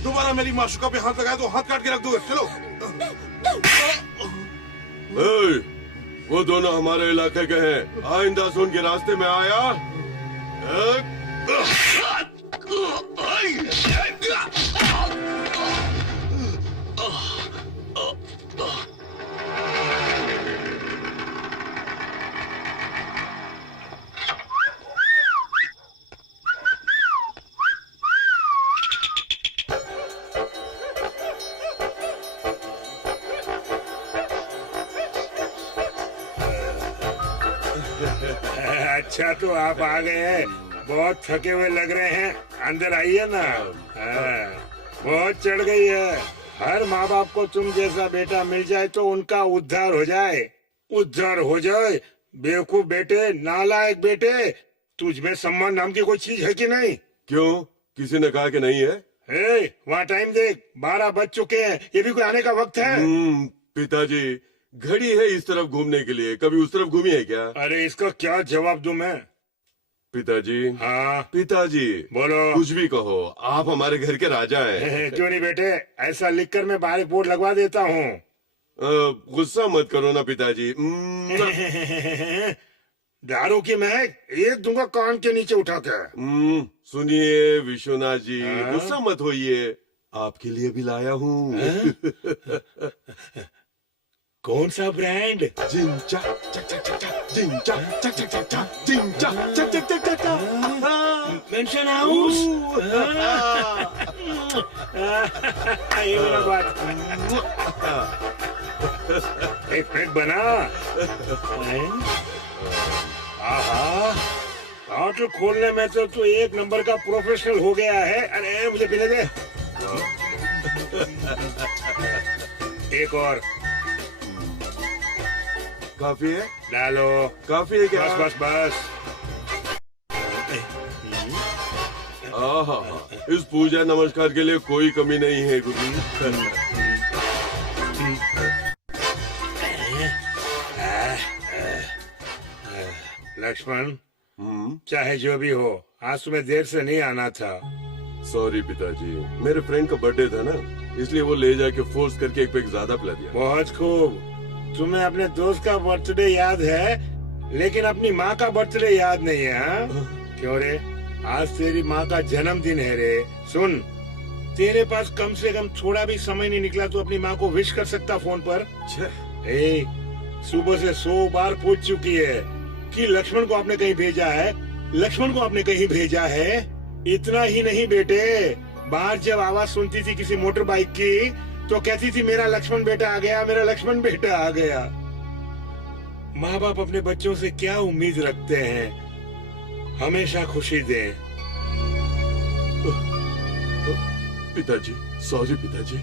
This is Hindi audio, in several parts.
दोबारा मेरी माशुका पे हाथ लगाया तो हाथ काट के रख दूंगा। चलो। वो दोनों हमारे इलाके के हैं, आइंदा से उनके रास्ते में आया। अच्छा तो आप आ गए हैं, बहुत थके हुए लग रहे हैं, अंदर आइए ना। बहुत चढ़ गई है, हर माँ बाप को तुम जैसा बेटा मिल जाए तो उनका उद्धार हो जाए। उद्धार हो जाए बेवकूफ बेटे, नालायक बेटे, तुझ में सम्मान नाम की कोई चीज है कि नहीं? क्यों, किसी ने कहा कि नहीं है? वहाँ टाइम देख, 12 बज चुके हैं, ये भी कोई आने का वक्त है? पिताजी, घड़ी है इस तरफ घूमने के लिए, कभी उस तरफ घूमी है क्या? अरे इसका क्या जवाब दूं मैं? पिताजी। हाँ पिताजी, बोलो। कुछ भी कहो, आप हमारे घर के राजा हैं। क्यों नहीं बेटे, ऐसा लिखकर मैं बाहर बोर्ड लगवा देता हूँ। गुस्सा मत करो ना पिताजी। दारू की महक एक दूंगा कान के नीचे उठा के। सुनिए विश्वनाथ जी, गुस्सा मत होइए, आपके लिए भी लाया हूँ। कौन सा ब्रांड? जिंचा चक चक चक चक, जिंचा चक चक चक चक, जिंचा चक चक चक चक, मेंशन हाउस। ये मेरा बात। एक प्लेट बना। आहा, होटल खोलने में तो तू एक नंबर का प्रोफेशनल हो गया है। अरे मुझे पीने दे। एक और। काफी है? डालो। काफी है क्या? बस बस बस। आहा, इस पूजा नमस्कार के लिए कोई कमी नहीं है गुरु। लक्ष्मण, चाहे जो भी हो, आज तुम्हें देर से नहीं आना था। सॉरी पिताजी, मेरे फ्रेंड का बर्थडे था ना, इसलिए वो ले जाके फोर्स करके एक पैक ज्यादा पिला दिया। बहुत खूब। तुम्हें अपने दोस्त का बर्थडे याद है, लेकिन अपनी माँ का बर्थडे याद नहीं है। हाँ? क्यों रे? आज तेरी माँ का जन्मदिन है रे। सुन, तेरे पास कम से कम थोड़ा भी समय नहीं निकला तो अपनी माँ को विश कर सकता फोन पर। ए, सुबह से 100 बार पूछ चुकी है कि लक्ष्मण को आपने कहीं भेजा है, लक्ष्मण को आपने कहीं भेजा है। इतना ही नहीं बेटे, बाहर जब आवाज सुनती थी किसी मोटर बाइक की तो कहती थी मेरा लक्ष्मण बेटा आ गया, मेरा लक्ष्मण बेटा आ गया। माँ बाप अपने बच्चों से क्या उम्मीद रखते हैं? हमेशा खुशी दें। पिताजी, सॉरी पिताजी,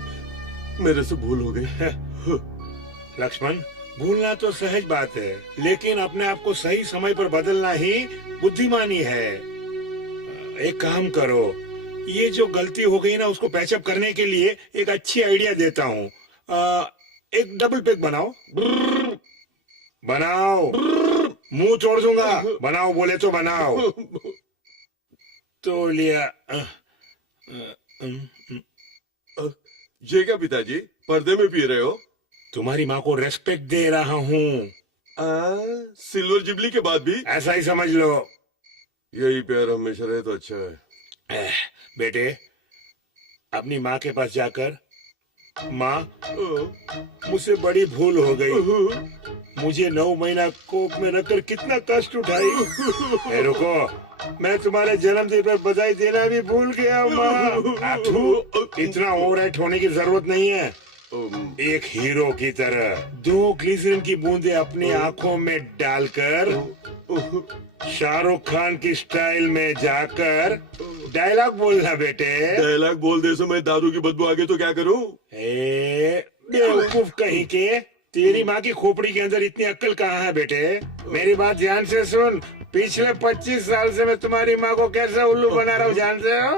मेरे से भूल हो गई। लक्ष्मण, भूलना तो सहज बात है, लेकिन अपने आप को सही समय पर बदलना ही बुद्धिमानी है। एक काम करो, ये जो गलती हो गई ना उसको पैचअप करने के लिए एक अच्छी आइडिया देता हूँ। एक डबल पैक बनाओ। बनाओ, मुंह तोड़ दूंगा। बनाओ बोले तो बनाओ। तो लिया। ये क्या पिताजी, पर्दे में पी रहे हो? तुम्हारी माँ को रेस्पेक्ट दे रहा हूँ। सिल्वर जुबली के बाद भी ऐसा ही समझ लो। यही प्यार हमेशा रहे तो अच्छा है। बेटे, अपनी माँ के पास जाकर, माँ मुझसे बड़ी भूल हो गई, मुझे 9 महीना कोख में रखकर कितना कष्ट उठाई। रुको, मैं तुम्हारे जन्मदिन पर बधाई देना भी भूल गया माँ। इतना ओवरएक्ट होने की जरूरत नहीं है। एक हीरो की तरह 2 ग्लिसरीन की बूंदे अपनी आंखों में डालकर शाहरुख खान की स्टाइल में जाकर डायलॉग बोलना बेटे। डायलॉग बोल दे समय दारू की बदबू आ गई तो क्या करूं? बेवकूफ कहीं के, तेरी माँ की खोपड़ी के अंदर इतनी अक्ल कहाँ है बेटे? मेरी बात ध्यान से सुन। पिछले 25 साल से मैं तुम्हारी माँ को कैसे उल्लू बना रहा हूँ जानते हो?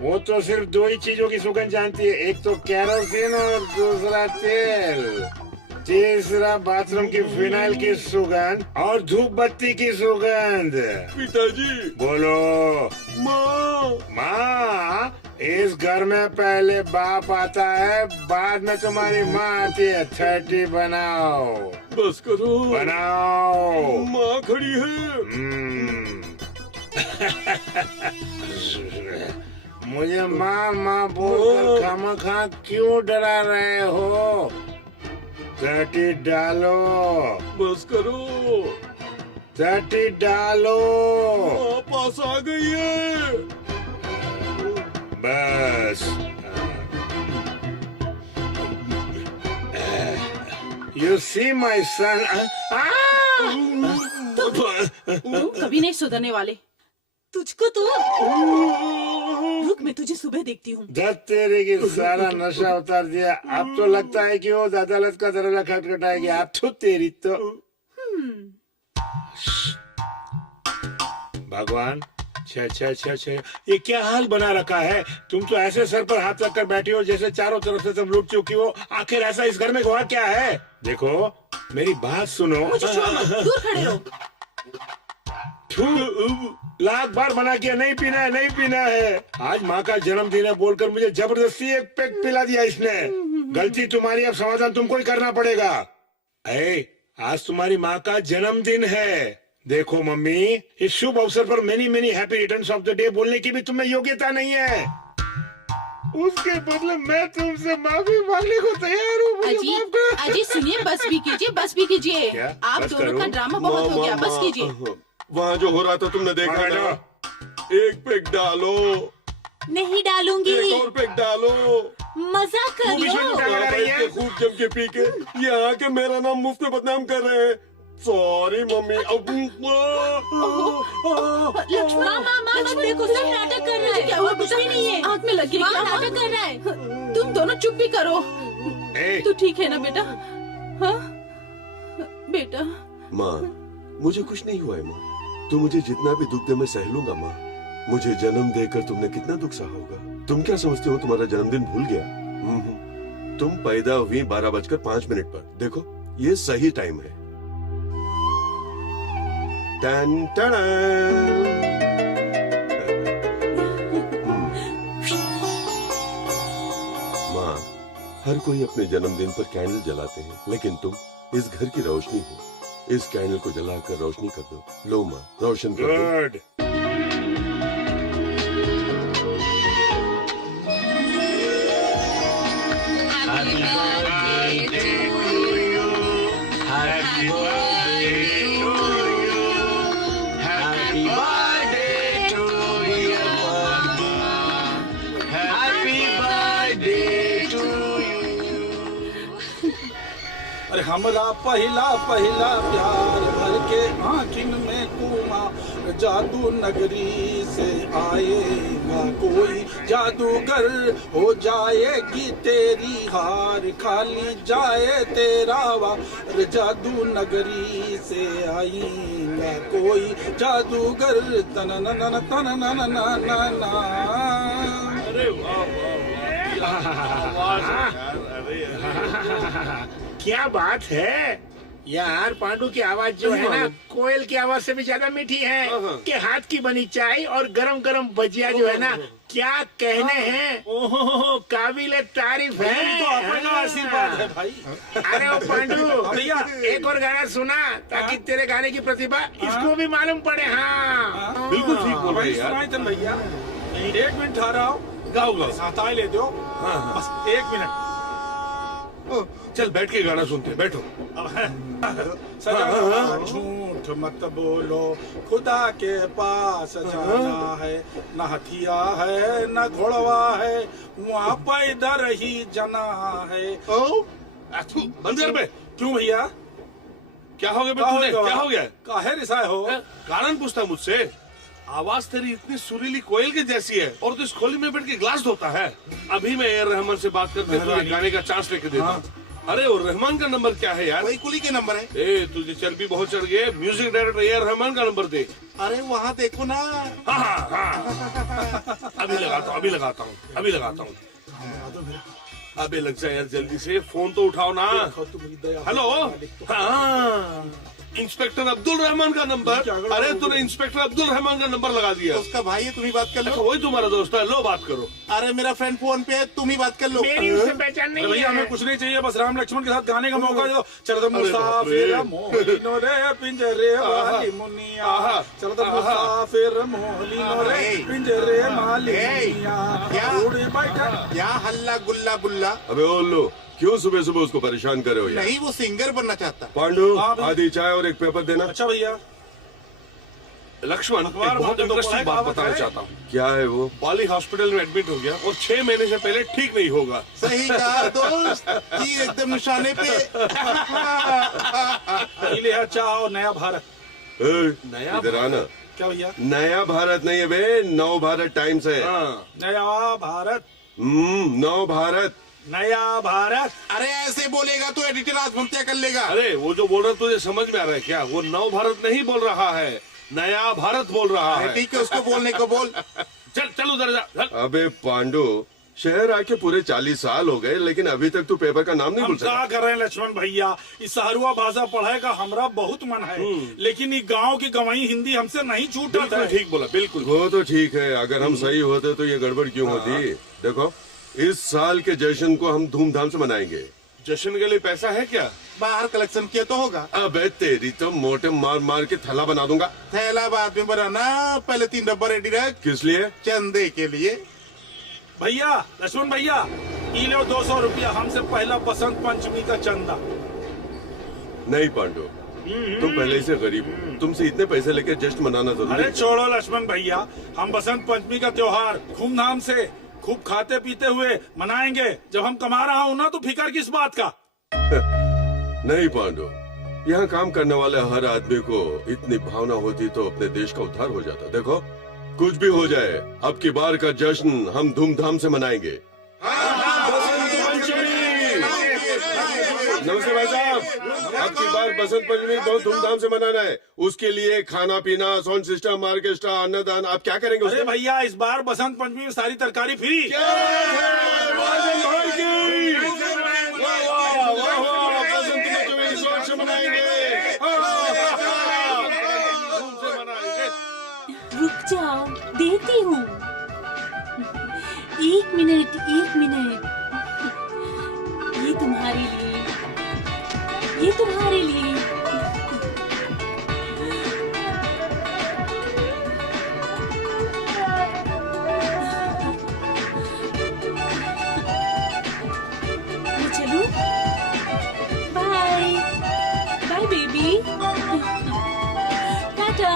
वो तो सिर्फ 2 ही चीजों की सुगंध जानती है, एक तो कैरोसिन और दूसरा तेल, तीसरा बाथरूम की फिनाइल की सुगंध और धूप बत्ती की सुगंध। पिताजी बोलो। माँ। माँ, इस घर में पहले बाप आता है, बाद में तुम्हारी माँ आती है। 30 बनाओ। बस करो। बनाओ। माँ खड़ी है। मुझे माँ माँ बोलकर खामखा क्यों डरा रहे हो? 30 डालो। बस करो। 30 डालो। माँ पास आ गई है। बस। You see my son? तुम कभी नहीं सुधरने वाले। तुझको तो रुक, मैं तुझे सुबह देखती हूँ। दत्त तेरे की सारा नशा उतार दिया। अब तो लगता है कि वो अदालत का दरवाजा खटखटाएगी। अब तो तेरी तो भगवान, छे ये क्या हाल बना रखा है? तुम तो ऐसे सर पर हाथ रखकर बैठी हो जैसे चारों तरफ से सब लूट चुकी हो। आखिर ऐसा इस घर में हुआ क्या है? देखो, मेरी बात सुनो। मुझे छोड़ मत, दूर खड़े रहो। लाख बार मना किया, नहीं पीना है, नहीं पीना है। आज माँ का जन्मदिन है बोलकर मुझे जबरदस्ती एक पैक पिला दिया इसने। गलती तुम्हारी, अब समाधान तुमको ही करना पड़ेगा। आज तुम्हारी माँ का जन्मदिन है। देखो मम्मी, इस शुभ अवसर पर many happy returns of the day बोलने की भी तुम्हें योग्यता नहीं है। उसके बदले मैं तुमसे माफी मांगने को तैयार हूँ। अजी सुनिए, बस भी कीजिए, बस भी कीजिए। आप दोनों का ड्रामा बहुत हो गया, बस कीजिए। वहाँ जो हो रहा था तुमने देखा ना? एक पैक डालो। नहीं डालूंगी। एक और पैक डालो। मजाक कर रही हो? खूब जम के पी के यहाँ के मेरा नाम मुफ्त में बदनाम कर रहे हैं। Sorry mummy. लक्ष्मण देखो, सब नाटक कर रहा है। क्या हुआ? कुछ भी नहीं है। आँख में लगी क्या? नाटक कर रहा है। तुम दोनों चुप भी करो। तू ठीक है ना बेटा? हाँ बेटा। बेटा। माँ, मुझे कुछ नहीं हुआ है माँ। तू मुझे जितना भी दुख दे मैं सह लूंगा माँ। मुझे जन्म देकर तुमने कितना दुख सहा होगा। तुम क्या समझते हो तुम्हारा जन्मदिन भूल गया? तुम पैदा हुई 12:05 पर। देखो ये सही टाइम है। टन टन। माँ, हर कोई अपने जन्मदिन पर कैंडल जलाते हैं, लेकिन तुम इस घर की रोशनी हो। इस कैंडल को जलाकर रोशनी कर दो। लो माँ, रोशन कर दो। गुड। अरे हमरा पहला पहला प्यार भर के आँखिन में कुमा, जादू नगरी से आएगा कोई जादूगर, हो जाएगी तेरी हार, खाली जाए तेरा वार, जादू नगरी से आएगा कोई जादूगर, तन न न तन न न न न। अरे वाह वाह, क्या बात है यार। पांडु की आवाज जो है ना, कोयल की आवाज से भी ज्यादा मीठी है। के हाथ की बनी चाय और गरम गरम भजिया जो है ना, क्या कहने हैं। ओहो, काबिल तारीफ है। तो अपना आशीर्वाद है भाई। अरे ओ पांडु भैया, एक और गाना सुना ताकि तेरे गाने की प्रतिभा इसको भी मालूम पड़े। हाँ बिल्कुल ठीक बोल रहे यार। सुनाई भैया, 1 मिनट ठहराओ, गाओ गाओ। साताई ले दो। बस 1 मिनट। चल बैठ के गाना सुनते हैं, बैठो। सजना झूठ मत बोलो, खुदा के पास जाना है, न हथिया है न घोड़वा है, वहाँ पैदल ही जना है। मंदिर में क्यों भैया, क्या हो गया? क्या हो गया? काहे रिसाए हो? कारण पूछता मुझसे। आवाज तेरी इतनी सुरीली कोयल की जैसी है और तू इस खोली में बैठ के ग्लास धोता है। अभी मैं ए रहमान से बात करके तुझे गाने का चांस लेके देता हूँ। अरे और रहमान का नंबर क्या है यार? वही कुली के नंबर है। ए तुझे चर्बी बहुत चढ़ गई। म्यूजिक डायरेक्टर ए रहमान का नंबर दे। अरे वहाँ देखो ना। हाँ। अभी लगाता हूँ। अबे लग जाए यार जल्दी से, फोन तो उठाओ ना। हेलो, हाँ इंस्पेक्टर अब्दुल रहमान का नंबर। अरे तूने इंस्पेक्टर अब्दुल रहमान का नंबर लगा दिया। उसका भाई है, तुम ही बात कर लो। वही तुम्हारा दोस्त है, लो बात करो। अरे मेरा फ्रेंड फोन पे है, तुम ही बात कर लो। मेरी उससे पहचान नहीं भैया है। हमें कुछ नहीं चाहिए, बस राम लक्ष्मण के साथ गाने का मौका दो। चलो तो मुसाफिर मोहलिनो रे पिंजरे वाली मुनिया, चलो तो मुसाफिर मोहलिनो रे पिंजरे वाली मुनिया, उड़ी बैठा। यहाँ हल्ला गुल्ला बुल्ला। अबे ओल्लू, क्यों सुबह सुबह उसको परेशान करे हो यार? नहीं, वो सिंगर बनना चाहता। पांडु, हाँ भाई। आधी चाय और एक पेपर देना। अच्छा भैया, लक्ष्मण, एक बहुत इंटरेस्टिंग बात बताना चाहता हूँ। क्या है वो? पाली हॉस्पिटल में एडमिट हो गया और 6 महीने से पहले ठीक नहीं होगा। सही कहा दोस्त, तीर एकदम निशाने पे। ले चाओ नया भारत। नया इधर आना। क्या भैया? नया भारत नहीं है बे, नव भारत टाइम्स है। नया भारत, नव भारत। नया भारत। अरे ऐसे बोलेगा तो एडिटर आत्महत्या कर लेगा। अरे वो जो बोल रहा है तुझे समझ में आ रहा है क्या? वो नव भारत नहीं बोल रहा है, नया भारत बोल रहा है। ठीक है, उसको बोलने को बोल। चल उधर जा। अबे पांडु, शहर आके पूरे 40 साल हो गए, लेकिन अभी तक तू पेपर का नाम नहीं हम बोल क्या सका। कर रहे हैं लक्ष्मण भैया, इस सहरुआ भाषा पढ़ाई का हमरा बहुत मन है, लेकिन ये गांव की गवाही हिंदी हमसे नहीं छूटता बिल्कुल है। ठीक बोला, बिल्कुल। वो तो ठीक है, अगर हम सही होते तो ये गड़बड़ क्यों होती? देखो, इस साल के जश्न को हम धूमधाम से मनाएंगे। जश्न के लिए पैसा है क्या? बाहर कलेक्शन किया तो होगा। अबे तेरी तो मोटे मार मार के थैला बना दूंगा। थैला बाद में बनाना, पहले 3 डब्बा रेडी रख। किस लिए? चंदे के लिए। भैया, लक्ष्मण भैया, ये लो 200 रुपया हमसे पहला बसंत पंचमी का चंदा। नहीं पांडु, तुम पहले से गरीब हो, तुमसे इतने पैसे लेके जश्न मनाना जरूरी अरे है। छोड़ो लक्ष्मण भैया, हम बसंत पंचमी का त्योहार धूमधाम से खूब खाते पीते हुए मनाएंगे। जब हम कमा रहा हूँ ना, तो फिकर किस बात का? नहीं पांडु, यहाँ काम करने वाले हर आदमी को इतनी भावना होती तो अपने देश का उद्धार हो जाता। देखो, कुछ भी हो जाए, अब की बार का जश्न हम धूमधाम से मनाएंगे। नमस्ते भाई साहब, अब की बार बसंत पंचमी बहुत धूमधाम से मनाना है। उसके लिए खाना पीना, साउंड सिस्टम, ऑर्केस्ट्रा, अन्नदान, आप क्या करेंगे? अरे भैया, इस बार बसंत पंचमी में सारी तरकारी फ्री। रुक जाओ, देती हूँ। एक मिनट, एक मिनट। ये तुम्हारे लिए, ये तुम्हारे लिए। मैं चलूं? Bye bye baby, tata.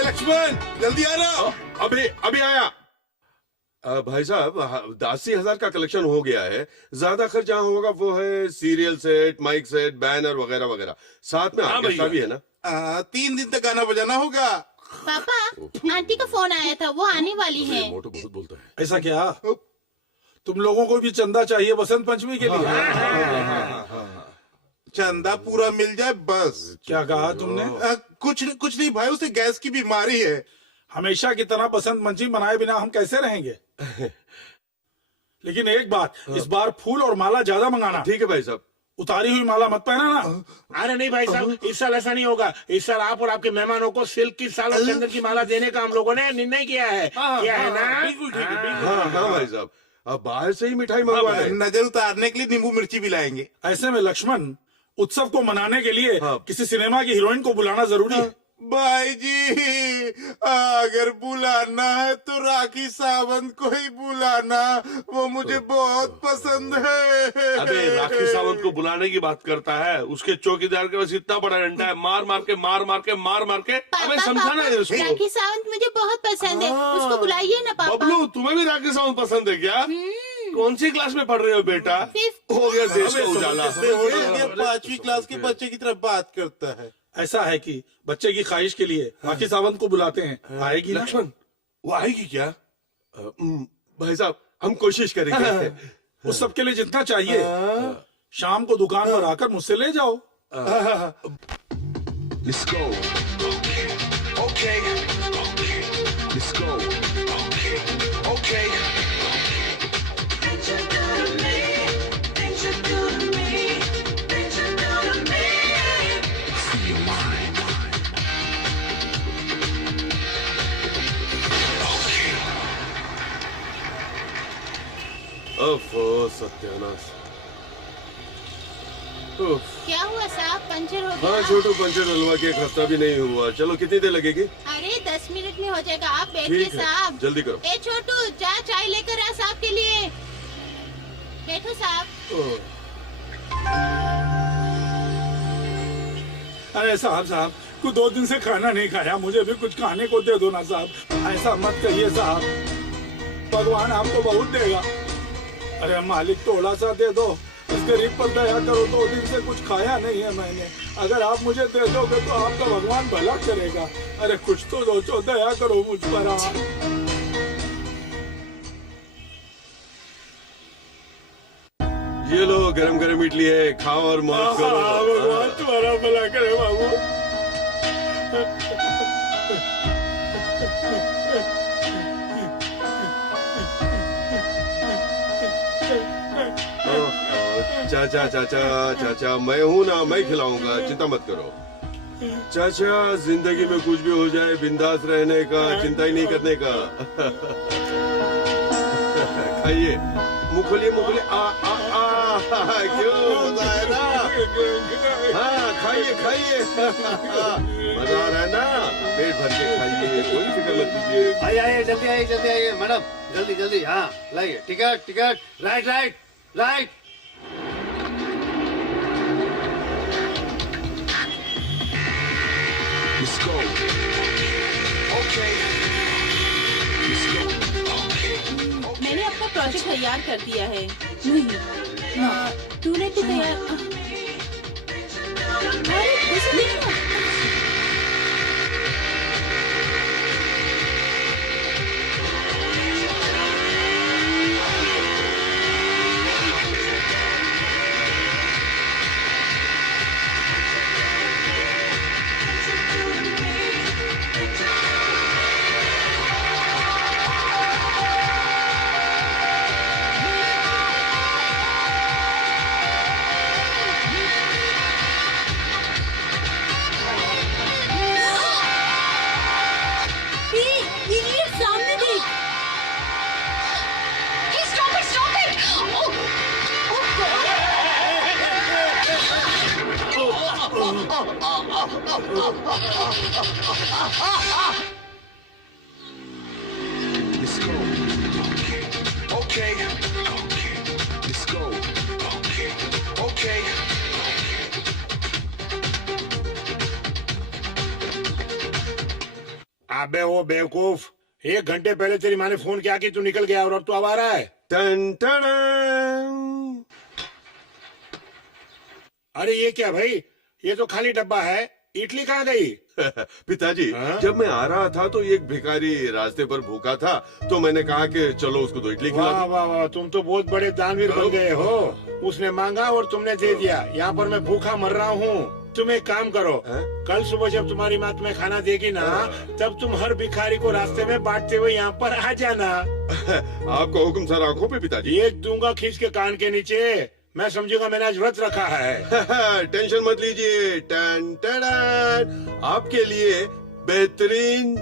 Lakshman जल्दी आ रहा। अभी आया। भाई साहब, 80,000 का कलेक्शन हो गया है। ज्यादा खर्च जहाँ होगा वो है serial set, mic set, banner वगैरह वगैरह। साथ में ऑर्केस्ट्रा भी है ना। 3 दिन तक गाना बजाना होगा। पापा, आंटी का फोन आया था, वो आने वाली है। मोटू बहुत बोलता है। ऐसा क्या? तुम लोगों को भी चंदा चाहिए बसंत पंचमी के लिए? चंदा पूरा मिल जाए बस। क्या कहा तुमने? कुछ नहीं भाई, उसे गैस की बीमारी है। हमेशा की तरह बसंत पंचमी मनाए बिना हम कैसे रहेंगे? लेकिन एक बात, इस बार फूल और माला ज्यादा मंगाना। ठीक है भाई साहब। उतारी हुई माला मत पहना ना। अरे नहीं भाई साहब, इस साल ऐसा नहीं होगा। इस साल आप और आपके मेहमानों को सिल्क की साल और चंदन की माला देने का हम लोगों ने निर्णय किया है। क्या है ना? बिल्कुल ठीक है। हाँ भाई साहब, अब बाहर से ही मिठाई मंगवा रहे हैं। नजर उतारने के लिए नींबू मिर्ची भी लाएंगे। ऐसे में लक्ष्मण, उत्सव को मनाने के लिए किसी सिनेमा की हीरोइन को बुलाना जरूरी है। भाई जी, अगर बुलाना है तो राखी सावंत को ही बुलाना, वो मुझे बहुत पसंद है। अबे राखी सावंत को बुलाने की बात करता है, उसके चौकीदार के पास इतना बड़ा डंडा है, मार मार के। अबे समझाना है उसको। राखी सावंत मुझे बहुत पसंद है, उसको बुलाइए ना पापा। बबलू, तुम्हें भी राखी सावंत पसंद है क्या? कौन सी क्लास में पढ़ रहे हो बेटा? हो गया देश का उजाला। 5वीं क्लास के बच्चे की तरफ बात करता है। ऐसा है कि बच्चे की ख्वाहिश के लिए राखी सावंत को बुलाते हैं। आएगी ना? लक्ष्मण, वो आएगी क्या? भाई साहब, हम कोशिश करेंगे। उस सब के लिए जितना चाहिए शाम को दुकान पर आकर मुझसे ले जाओ। Let's go. Okay. Let's go. Okay. सत्यानाश। क्या हुआ साहब, पंचर हो गया? हाँ छोटू, पंचर डलवा के 1 हफ्ता भी नहीं हुआ। चलो कितनी देर लगेगी? अरे 10 मिनट में हो जाएगा, आप बैठिए ठीक है, साहब। जल्दी करो। ए छोटू, जा चाय लेकर आ साहब के लिए। बैठो साहब। अरे साहब, कुछ 2 दिन से खाना नहीं खाया, मुझे भी कुछ खाने को दे दो ना साहब। ऐसा मत कहिए साहब, भगवान आपको बहुत देगा। अरे मालिक, थोड़ा सा दे दो, इस गरीब पर दया करो। 2 दिन से कुछ खाया नहीं है मैंने, अगर आप मुझे दे दोगे तो आपका भगवान भला करेगा। अरे कुछ तो सोचो, दया करो मुझ पर आप। ये लो गरम गरम इडली है, खाओ और मौज करो। भगवान तुम्हारा भला करे बाबू। चाचा, मैं हूँ ना, मैं खिलाऊंगा, चिंता मत करो। चाचा, जिंदगी में कुछ भी हो जाए, बिंदास रहने का, चिंता ही नहीं करने का। खाइए, मुँह खोलिए। क्यों, मजा है ना? हाँ, खाइए। मजा आ रहा है ना? पेट भर के खाइए, कोई फिक्र मत कीजिए। आइए, जल्दी आइए मैडम, जल्दी। हाँ लाइए, ticket. Right. Let's go. Okay. Let's go. मैंने अपना प्रोजेक्ट तैयार कर दिया है। नहीं, तूने भी तैयार? अरे उसे देखो। Let's go. Okay. Let's go. Okay. अबे वो बेवकूफ, 1 घंटे पहले तेरी माँ ने फोन किया कि तू निकल गया और अब तू अब आ रहा है। टन टन। अरे ये क्या भाई, ये तो खाली डब्बा है, इडली कहाँ गई? पिताजी, हाँ? जब मैं आ रहा था तो एक भिखारी रास्ते पर भूखा था, तो मैंने कहा कि चलो उसको 2 इडली खिला वाह दो। वाह वाह, तुम तो बहुत बड़े दानवीर बन गए हो। उसने मांगा और तुमने दे दिया। यहाँ पर मैं भूखा मर रहा हूँ। तुम एक काम करो, हाँ? कल सुबह जब तुम्हारी माँ तुम्हें खाना देगी ना, तब तुम हर भिखारी को रास्ते में बांटते हुए यहाँ पर आ जाना। आपका हुक्म सर आंखों पे पिताजी। ये दूंगा खींच के कान के नीचे, मैं समझूंगा मैंने आज व्रत रखा है। टेंशन मत लीजिए। टन टन। आपके लिए बेहतरीन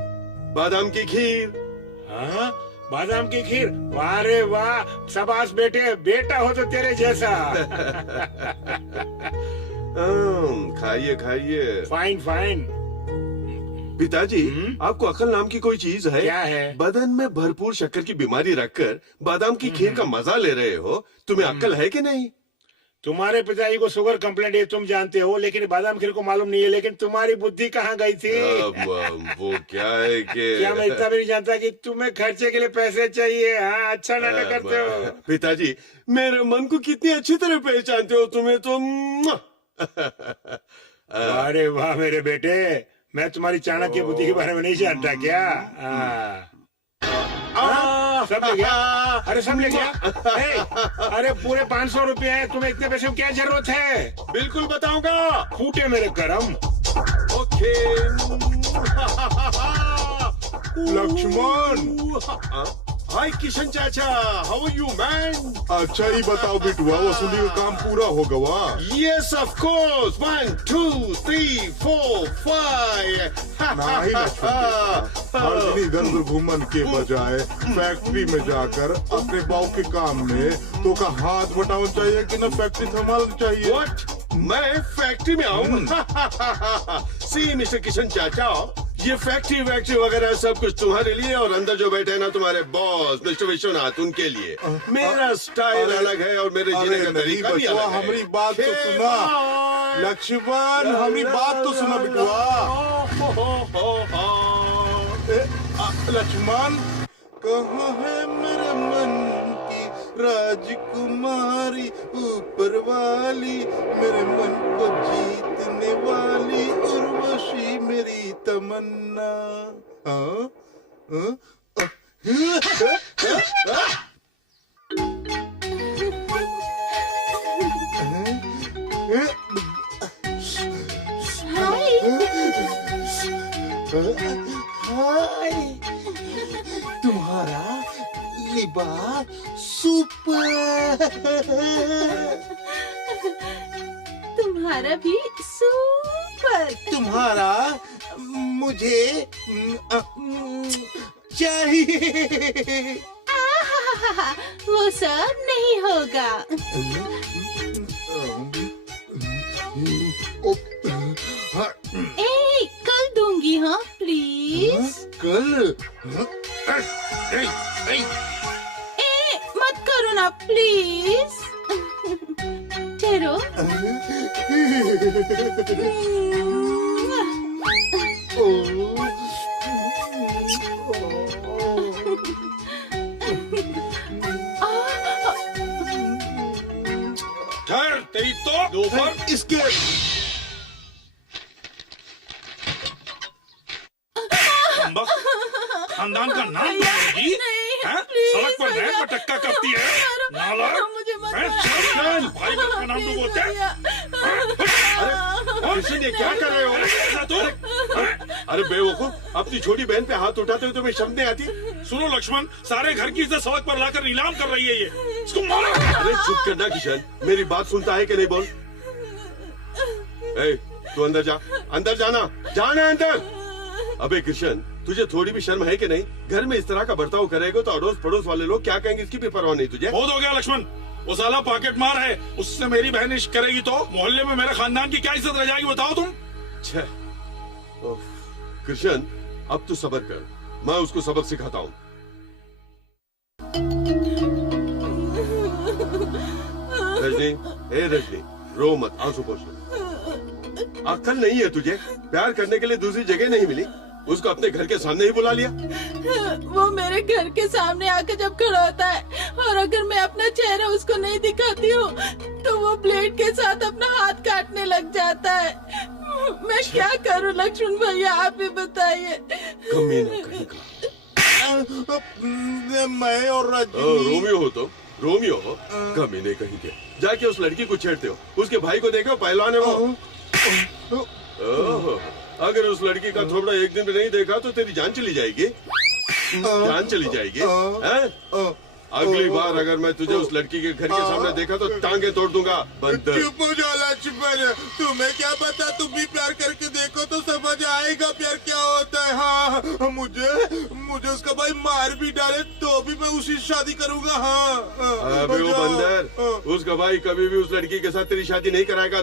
बादाम की खीर। हाँ? बादाम की खीर, वाह रे वाह, शाबाश बेटे, बेटा हो तो तेरे जैसा। खाइए खाइए। Fine fine. पिताजी, आपको अकल नाम की कोई चीज है? क्या है? बदन में भरपूर शक्कर की बीमारी रखकर बादाम की खीर का मजा ले रहे हो। तुम्हें अक्ल है कि नहीं? तुम्हारे पिताजी को शुगर कंप्लेंट है, तुम जानते हो, लेकिन बादाम खीर को मालूम नहीं है। लेकिन तुम्हारी बुद्धि कहाँ गई थी? वो क्या है कि क्या मैं इतना भी नहीं जानता कि तुम्हें खर्चे के लिए पैसे चाहिए? हाँ, अच्छा नाटक करते हो। पिताजी, मेरे मन को कितनी अच्छी तरह पहचानते हो। तुम्हें तो अरे वाह मेरे बेटे, मैं तुम्हारी चाणक्य बुद्धि के बारे में नहीं जानता क्या? सब ले गया? अरे सब ले गया? अरे पूरे 500 रुपए हैं, तुम्हें इतने पैसे की क्या जरूरत है? बिल्कुल बताऊंगा। फूटे मेरे करम। ओके। लक्ष्मण, हाय किशन चाचा, हाउ आर यू मैन? अच्छा ही बताओ बिटुआ, वसूली का काम पूरा हो गवा? Yes of course. 1 2 3 4 5। नहीं लक्ष्मण, हर दिन इधर उधर घूमन के बजाय फैक्ट्री में जाकर अपने बाऊ के काम में तो का हाथ बटाना चाहिए कि न फैक्ट्री संभालना चाहिए। व्हाट? मैं फैक्ट्री में आऊँ? सी मिस्टर किशन चाचा, ये फैक्ट्री वगैरह सब कुछ तुम्हारे लिए, और अंदर जो बैठे हैं ना तुम्हारे बॉस मिस्टर विश्वनाथ, उनके लिए। मेरा स्टाइल अलग है और मेरे जीने का तरीका भी अलग है। हमारी बात तो सुना लक्ष्मण, हमारी बात तो सुना बिटुआ। लक्ष्मण, कहाँ है मेरे मन की राजकुमारी, ऊपर वाली, मेरे मन को जीतने वाली, उर्वशी मेरी तमन्ना। हाँ? हाँ? हाय, तुम्हारा लिबास सुपर। तुम्हारा भी सुपर। तुम्हारा मुझे चाहिए। आहाहाहा, वो सब नहीं होगा। ए, कल दूंगी हाँ, प्लीज। कल? ए, मत करो ना प्लीज। ठहरो। ठहर, तेरी तो दोपहर इसके खानदान का नाम बताएगी? हैं? सड़क पर रहन पर टक्का करती है, नालायक। हैं? भाई बहन का नाम तो बोलते हैं। किशन, ये क्या कर रहे हो? ऐसा तो? अरे बेवकूफ, अपनी छोटी बहन पे हाथ उठाते हुए तुम्हें शर्म नहीं आती? सुनो लक्ष्मण, सारे घर की इज्जत सड़क पर लाकर नीलाम कर रही है ये। इसको मारो। अरे चुप करना किशन, मेरी बात सुनता है कि नहीं? बोल। ए, तू अंदर जा, अंदर जाना, जाना अंदर। अबे किशन, तुझे थोड़ी भी शर्म है कि नहीं? घर में इस तरह का बर्ताव करेगा तो अड़ोस पड़ोस वाले लोग क्या कहेंगे, इसकी भी परवाह नहीं तुझे? बहुत हो गया लक्ष्मण, वो साला पॉकेट मार है, उससे मेरी बहन इश्क करेगी तो मोहल्ले में मेरे खानदान की क्या इज्जत रह जाएगी बताओ तुम? छे। कृष्ण, अब तू सब्र कर, मैं उसको सबक सिखाता हूँ। रजनी, ए रजनी, रो मत, आंसू पोंछ लो। अक्ल नहीं है तुझे? प्यार करने के लिए दूसरी जगह नहीं मिली? उसको अपने घर के सामने ही बुला लिया। वो मेरे घर के सामने आकर जब खड़ा होता है और अगर मैं अपना चेहरा उसको नहीं दिखाती हूँ तो वो ब्लेड के साथ अपना हाथ काटने लग जाता है। मैं क्या करूँ लक्ष्मण भैया, आप ही बताइए। कमीना कहीं का। मैं और रजनी रोमियो हो तो रोमियो हो, कमीने कहीं के। जाके उस लड़की को छेड़ते हो, उसके भाई को देखो पहलवान है वो। ओह, अगर उस लड़की का थोबड़ा एक दिन में नहीं देखा तो तेरी जान चली जाएगी। जान चली जाएगी। हैं? अगली बार अगर मैं तुझे उस लड़की के घर के सामने देखा तो टांगे तोड़ दूंगा। बंदर। चुप हो जाओ लक्ष्मण, तुम्हें क्या पता, तुम भी प्यार करके देखो तो समझ आएगा प्यार क्या होता है। हाँ, मुझे उसका भाई मार भी डाले तो भी मैं उसी शादी करूंगा। हाँ, अबे वो बंदर, उसका भाई कभी भी उस लड़की के साथ तेरी शादी नहीं कराएगा।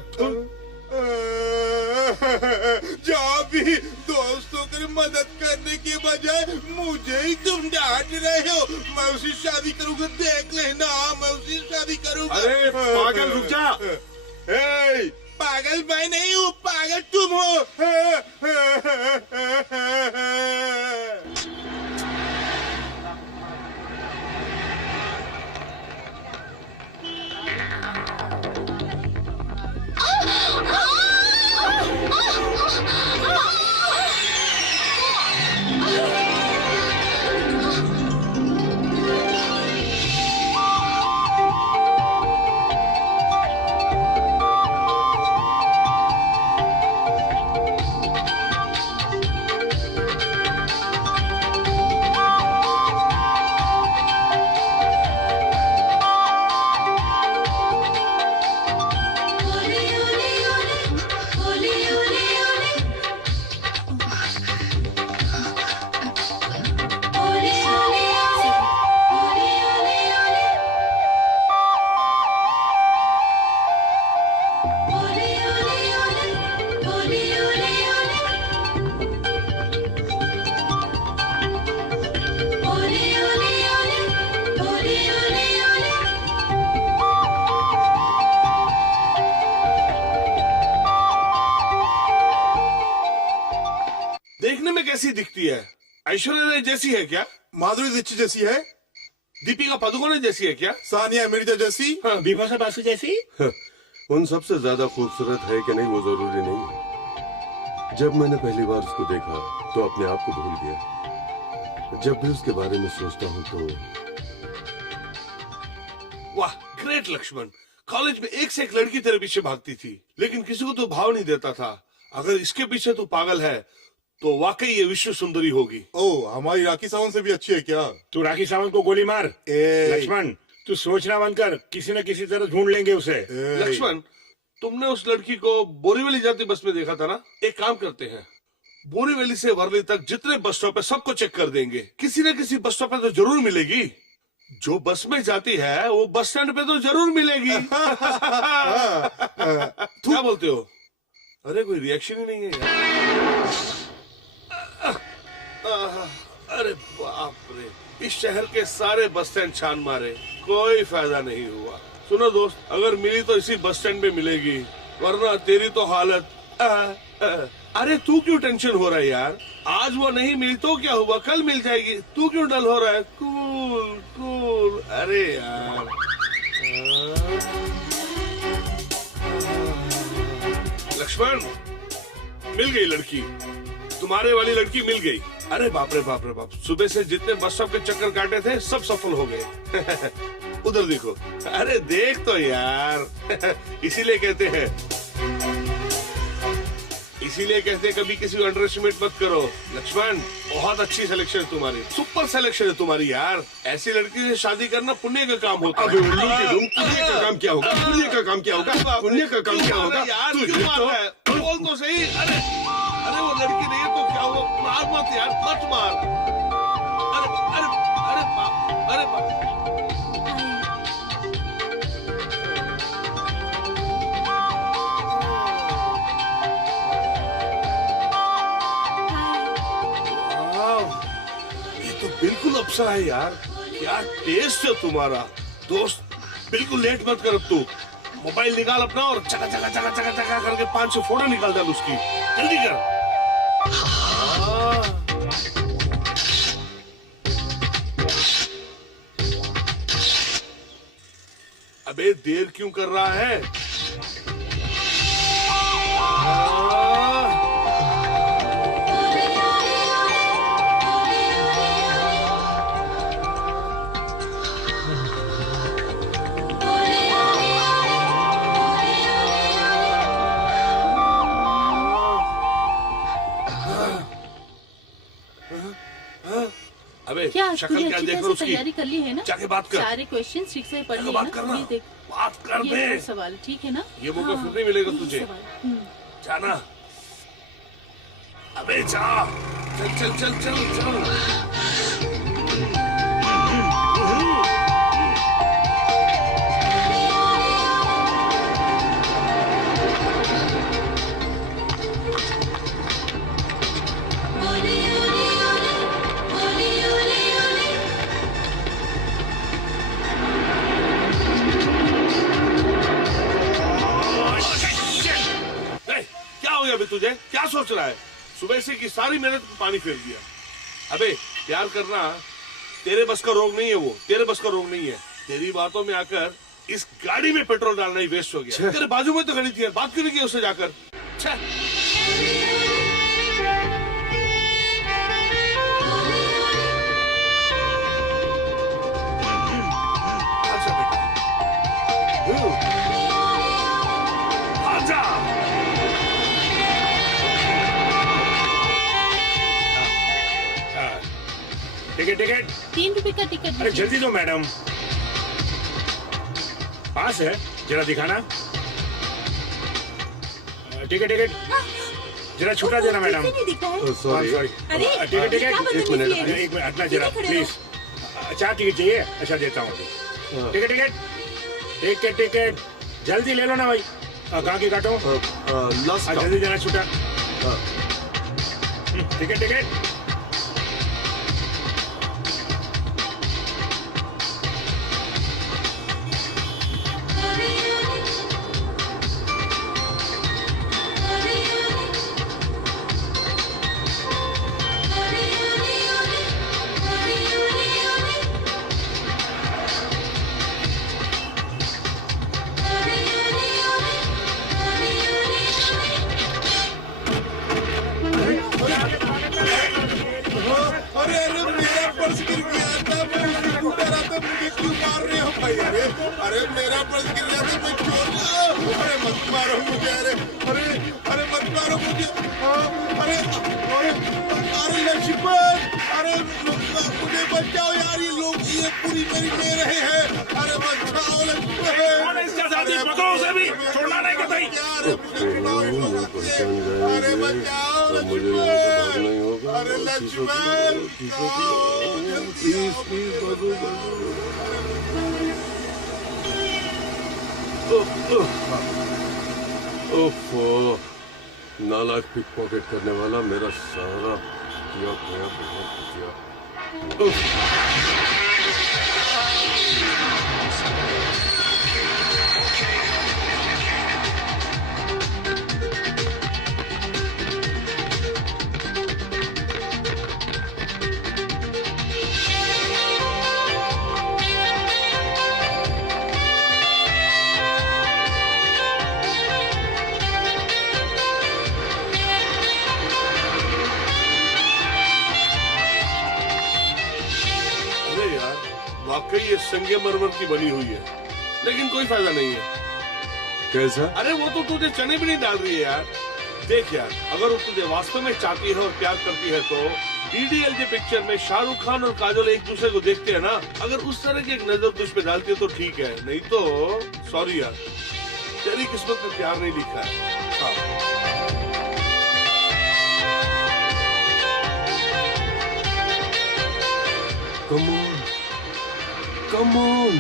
जहाँ भी दोस्तों की मदद करने के बजाय मुझे ही तुम डांट रहे हो। मैं उसी शादी करूंगा, देख लेना, मैं उसी शादी करूंगा। अरे पागल, रुक जा। ए, पागल मैं नहीं हूँ, पागल तुम हो। देखने में कैसी दिखती है? ऐश्वर्या राय जैसी है क्या? माधुरी दीक्षित जैसी है? दीपिका पादुकोण जैसी है क्या? सानिया मिर्जा जैसी? बिपाशा बासु जैसी? उन सबसे ज्यादा खूबसूरत है कि नहीं वो जरूरी नहीं है। जब मैंने पहली बार उसको देखा तो अपने आप को भूल गया। जब भी उसके बारे में सोचता हूँ तो वाह, ग्रेट लक्ष्मण। कॉलेज में एक से एक लड़की तेरे पीछे भागती थी, लेकिन किसी को तो भाव नहीं देता था। अगर इसके पीछे तू पागल है तो वाकई ये विश्व सुंदरी होगी। ओ, हमारी राखी सावंत से भी अच्छी है क्या? तू राखी सावंत को गोली मार। लक्ष्मण, तू सोचना बंद कर, किसी न किसी तरह ढूंढ लेंगे उसे। लक्ष्मण, तुमने उस लड़की को बोरीवली जाती बस में देखा था ना? एक काम करते हैं, बोरीवली से वर्ली तक जितने बस स्टॉप है सबको चेक कर देंगे। किसी न किसी बस स्टॉप पे तो जरूर मिलेगी। जो बस में जाती है वो बस स्टैंड पे तो जरूर मिलेगी। क्या बोलते हो? अरे कोई रिएक्शन ही नहीं है यार। अरे बाप रे, इस शहर के सारे बस स्टैंड छान मारे, कोई फायदा नहीं हुआ। सुनो दोस्त, अगर मिली तो इसी बस स्टैंड पे मिलेगी, वरना तेरी तो हालत। अरे तू क्यों टेंशन हो रहा है यार? आज वो नहीं मिली तो क्या हुआ, कल मिल जाएगी। तू क्यों डल हो रहा है? Cool cool. अरे यार, लक्ष्मण, मिल गई लड़की, तुम्हारे वाली लड़की मिल गई। अरे बाप रे बाप रे बाप, सुबह से जितने बस स्टॉप के चक्कर काटे थे सब सफल हो गए। उधर देखो, अरे देख तो यार। इसीलिए कहते हैं कभी किसी को अंडर एस्टिमेट मत करो। लक्ष्मण, बहुत अच्छी सिलेक्शन है तुम्हारी, सुपर सिलेक्शन है तुम्हारी यार। ऐसी लड़की से शादी करना पुण्य का काम होता है। पुण्य का काम क्या होगा? पुण्य का काम क्या होगा? पुण्य का काम क्या होगा? यार क्यों मार रहा है? बोल तो सही। अरे वो लड़की नहीं है तो क्या हुआ? मार मत यार, मत मार। अरे अरे अरे बाप, अरे बाप। बिल्कुल अप्सरा है यार। क्या टेस्ट है तुम्हारा दोस्त। बिल्कुल लेट मत कर अब तू। मोबाइल निकाल अपना और चका चका चका चका चका करके 500 फोटो निकाल डाल उसकी। जल्दी कर। अबे देर क्यों कर रहा है? अबे क्या शक्ल तूने क्या अच्छी देख तरह रहा से तैयारी कर ली है ना? जाके बात कर। सारे क्वेश्चन ठीक से पढ़ लिए बात ना? करना। ये देख, बात कर ये बे। वो सवाल ठीक है ना? ये मौका हाँ, फिर नहीं मिलेगा यही तुझे। सवाल। जाना। अबे जा। चल चल चल चल चल। क्या हो गया अभी तुझे? क्या सोच रहा है? सुबह से की सारी मेहनत को पानी फेर दिया। अबे प्यार करना तेरे बस का रोग नहीं है। वो तेरे बस का रोग नहीं है। तेरी बातों में आकर इस गाड़ी में पेट्रोल डालना ही वेस्ट हो गया। तेरे बाजू में तो खड़ी थी यार, बात क्यों नहीं की उससे जाकर? अच्छा बेटा, आजा। टिकट टिकट 3 रुपए का टिकट अरे दीजिए। जल्दी दो मैडम। पास है, जरा दिखाना। टिकट टिकट जरा छुटा देना मैडम। कैसे नहीं दिखता है? Sorry sorry. अरे टिकट टिकट क्या बदतमीजी है? एक मिनट हटना जरा खड़े प्लीज। 4 टिकट चाहिए? अच्छा देता हूँ अभी। टिकट टिकट टिकट टिकट जल्दी ले लो ना भाई। कहाँ की काटो? लास्ट जल्दी देना छुटा। टिकट टिकट अरे अरे मेरा पर्स गिर गया था। मैं उसी ढूंढ रहा था। मुझे क्यों मार रहे हो भाई? अरे मेरा पर्स गिर गया था। मैं चोर। अरे मत मारो मुझे। अरे अरे मत मारो मुझे। अरे अरे अरे लक्ष्मण, अरे मुझे बचाओ यार। ये लोग ये पूरी मेरी ले रहे हैं। अरे बचाओ लक्ष्मण। इसका साथी पकड़ो उसे भी, छोड़ना नहीं कतई। अरे बचाओ लक्ष्मण। अरे लक्ष्मण प्लीज प्लीज ओफो, नालायक पिक पॉकेट करने वाला मेरा सारा किया गया बहुत किया। वाकई ये संगमरमर की बनी हुई है, लेकिन कोई फायदा नहीं है। कैसा? अरे वो तो तुझे चने भी नहीं डाल रही है यार। देख यार, अगर वो तुझे वास्तव में चाहती है और प्यार करती है तो डीडीएलजे पिक्चर में शाहरुख खान और काजोल एक दूसरे को देखते हैं ना, अगर उस तरह की एक नजर तुझ पे डालती है तो ठीक है, नहीं तो सॉरी यार, तेरी किस्मत में प्यार नहीं लिखा है। हाँ। Come on. Come on.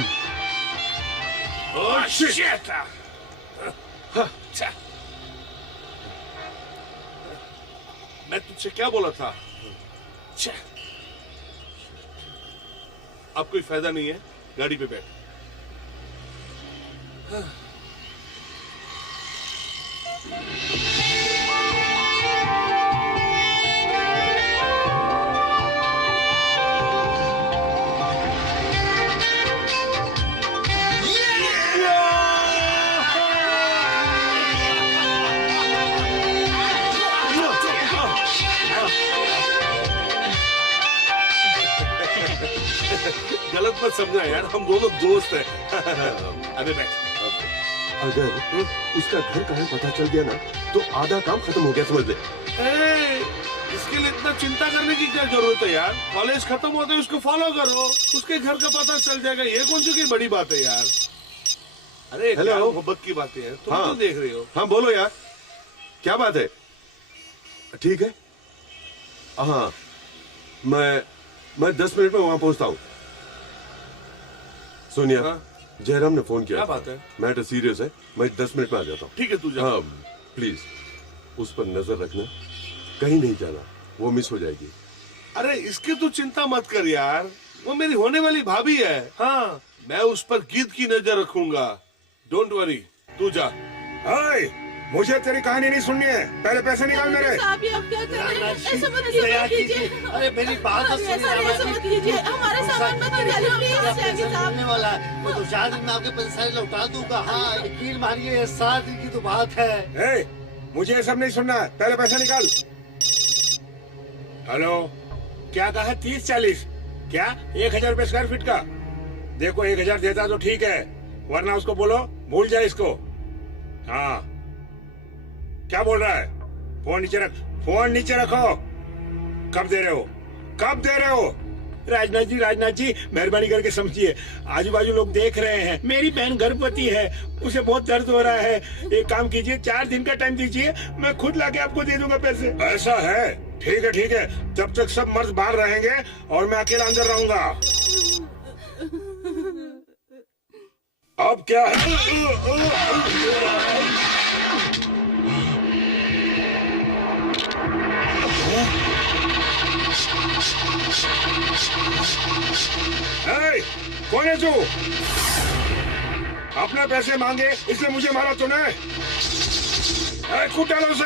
Oh shit! मैं तुझसे क्या बोला था? अब कोई फायदा नहीं है, गाड़ी पे बैठ। गलत मत समझा यार, हम दोनों दोस्त हैं। अबे बैठ। अगर उसका घर कहाँ पता चल गया ना तो आधा काम खत्म हो गया, समझ ले। इसके लिए इतना चिंता करने की क्या जरूरत है यार? कॉलेज खत्म होते ही उसको फॉलो करो, उसके घर का पता चल जाएगा। ये कौन सी की बड़ी बात है यार? अरे हेलो, मोहब्बत की बातें हैं, तुम हाँ, तो देख रहे हो। हाँ बोलो यार, क्या बात है? ठीक है, हाँ मैं 10 मिनट में वहां पहुंचता हूँ। सोनिया, हाँ? जयराम ने फोन किया। क्या बात है? मैटर सीरियस है, मैं 10 मिनट में आ जाता हूँ। ठीक है, तू जा। हाँ प्लीज उस पर नजर रखना, कहीं नहीं जाना, वो मिस हो जाएगी। अरे इसकी तू चिंता मत कर यार, वो मेरी होने वाली भाभी है। हाँ, मैं उस पर गीत की नजर रखूंगा। डोंट वरी, तू जा। हाय, मुझे तेरी कहानी नहीं सुननी है, पहले पैसे निकाल मेरे। साहब, ये आप क्या कर रहे हैं? ऐसा मत कीजिए। अरे मेरी बात तो सुनिए। ऐसा मत कीजिए, हमारा सामान मत निकालिए प्लीज। मिलने वाला है, मैं तो 4 दिन में आपके पैसे सारे लौटा दूंगा। हाँ, यकीन मानिए 7 दिन की तो बात है। ए, मुझे ये सब नहीं सुनना है, पहले पैसे निकाल। हेलो, क्या कहा? 30-40? क्या 1000 रुपए स्क्वायर फीट का? देखो 1000 देता तो ठीक है, वरना उसको बोलो भूल जाए इसको। हाँ, क्या बोल रहा है? फोन नीचे रख, फोन नीचे रखो। कब दे रहे हो? कब दे रहे हो? राजनाथ जी मेहरबानी करके समझिए, आजू बाजू लोग देख रहे हैं। मेरी बहन गर्भवती है, उसे बहुत दर्द हो रहा है। एक काम कीजिए, 4 दिन का टाइम दीजिए, मैं खुद लाके आपको दे दूंगा पैसे। ऐसा है? ठीक है, तब तक सब मर्द बाहर रहेंगे और मैं अकेला अंदर रहूंगा। अब क्या है? कौन है तू? अपने पैसे मांगे इसलिए मुझे मारा तूने? कूद डालो उसे।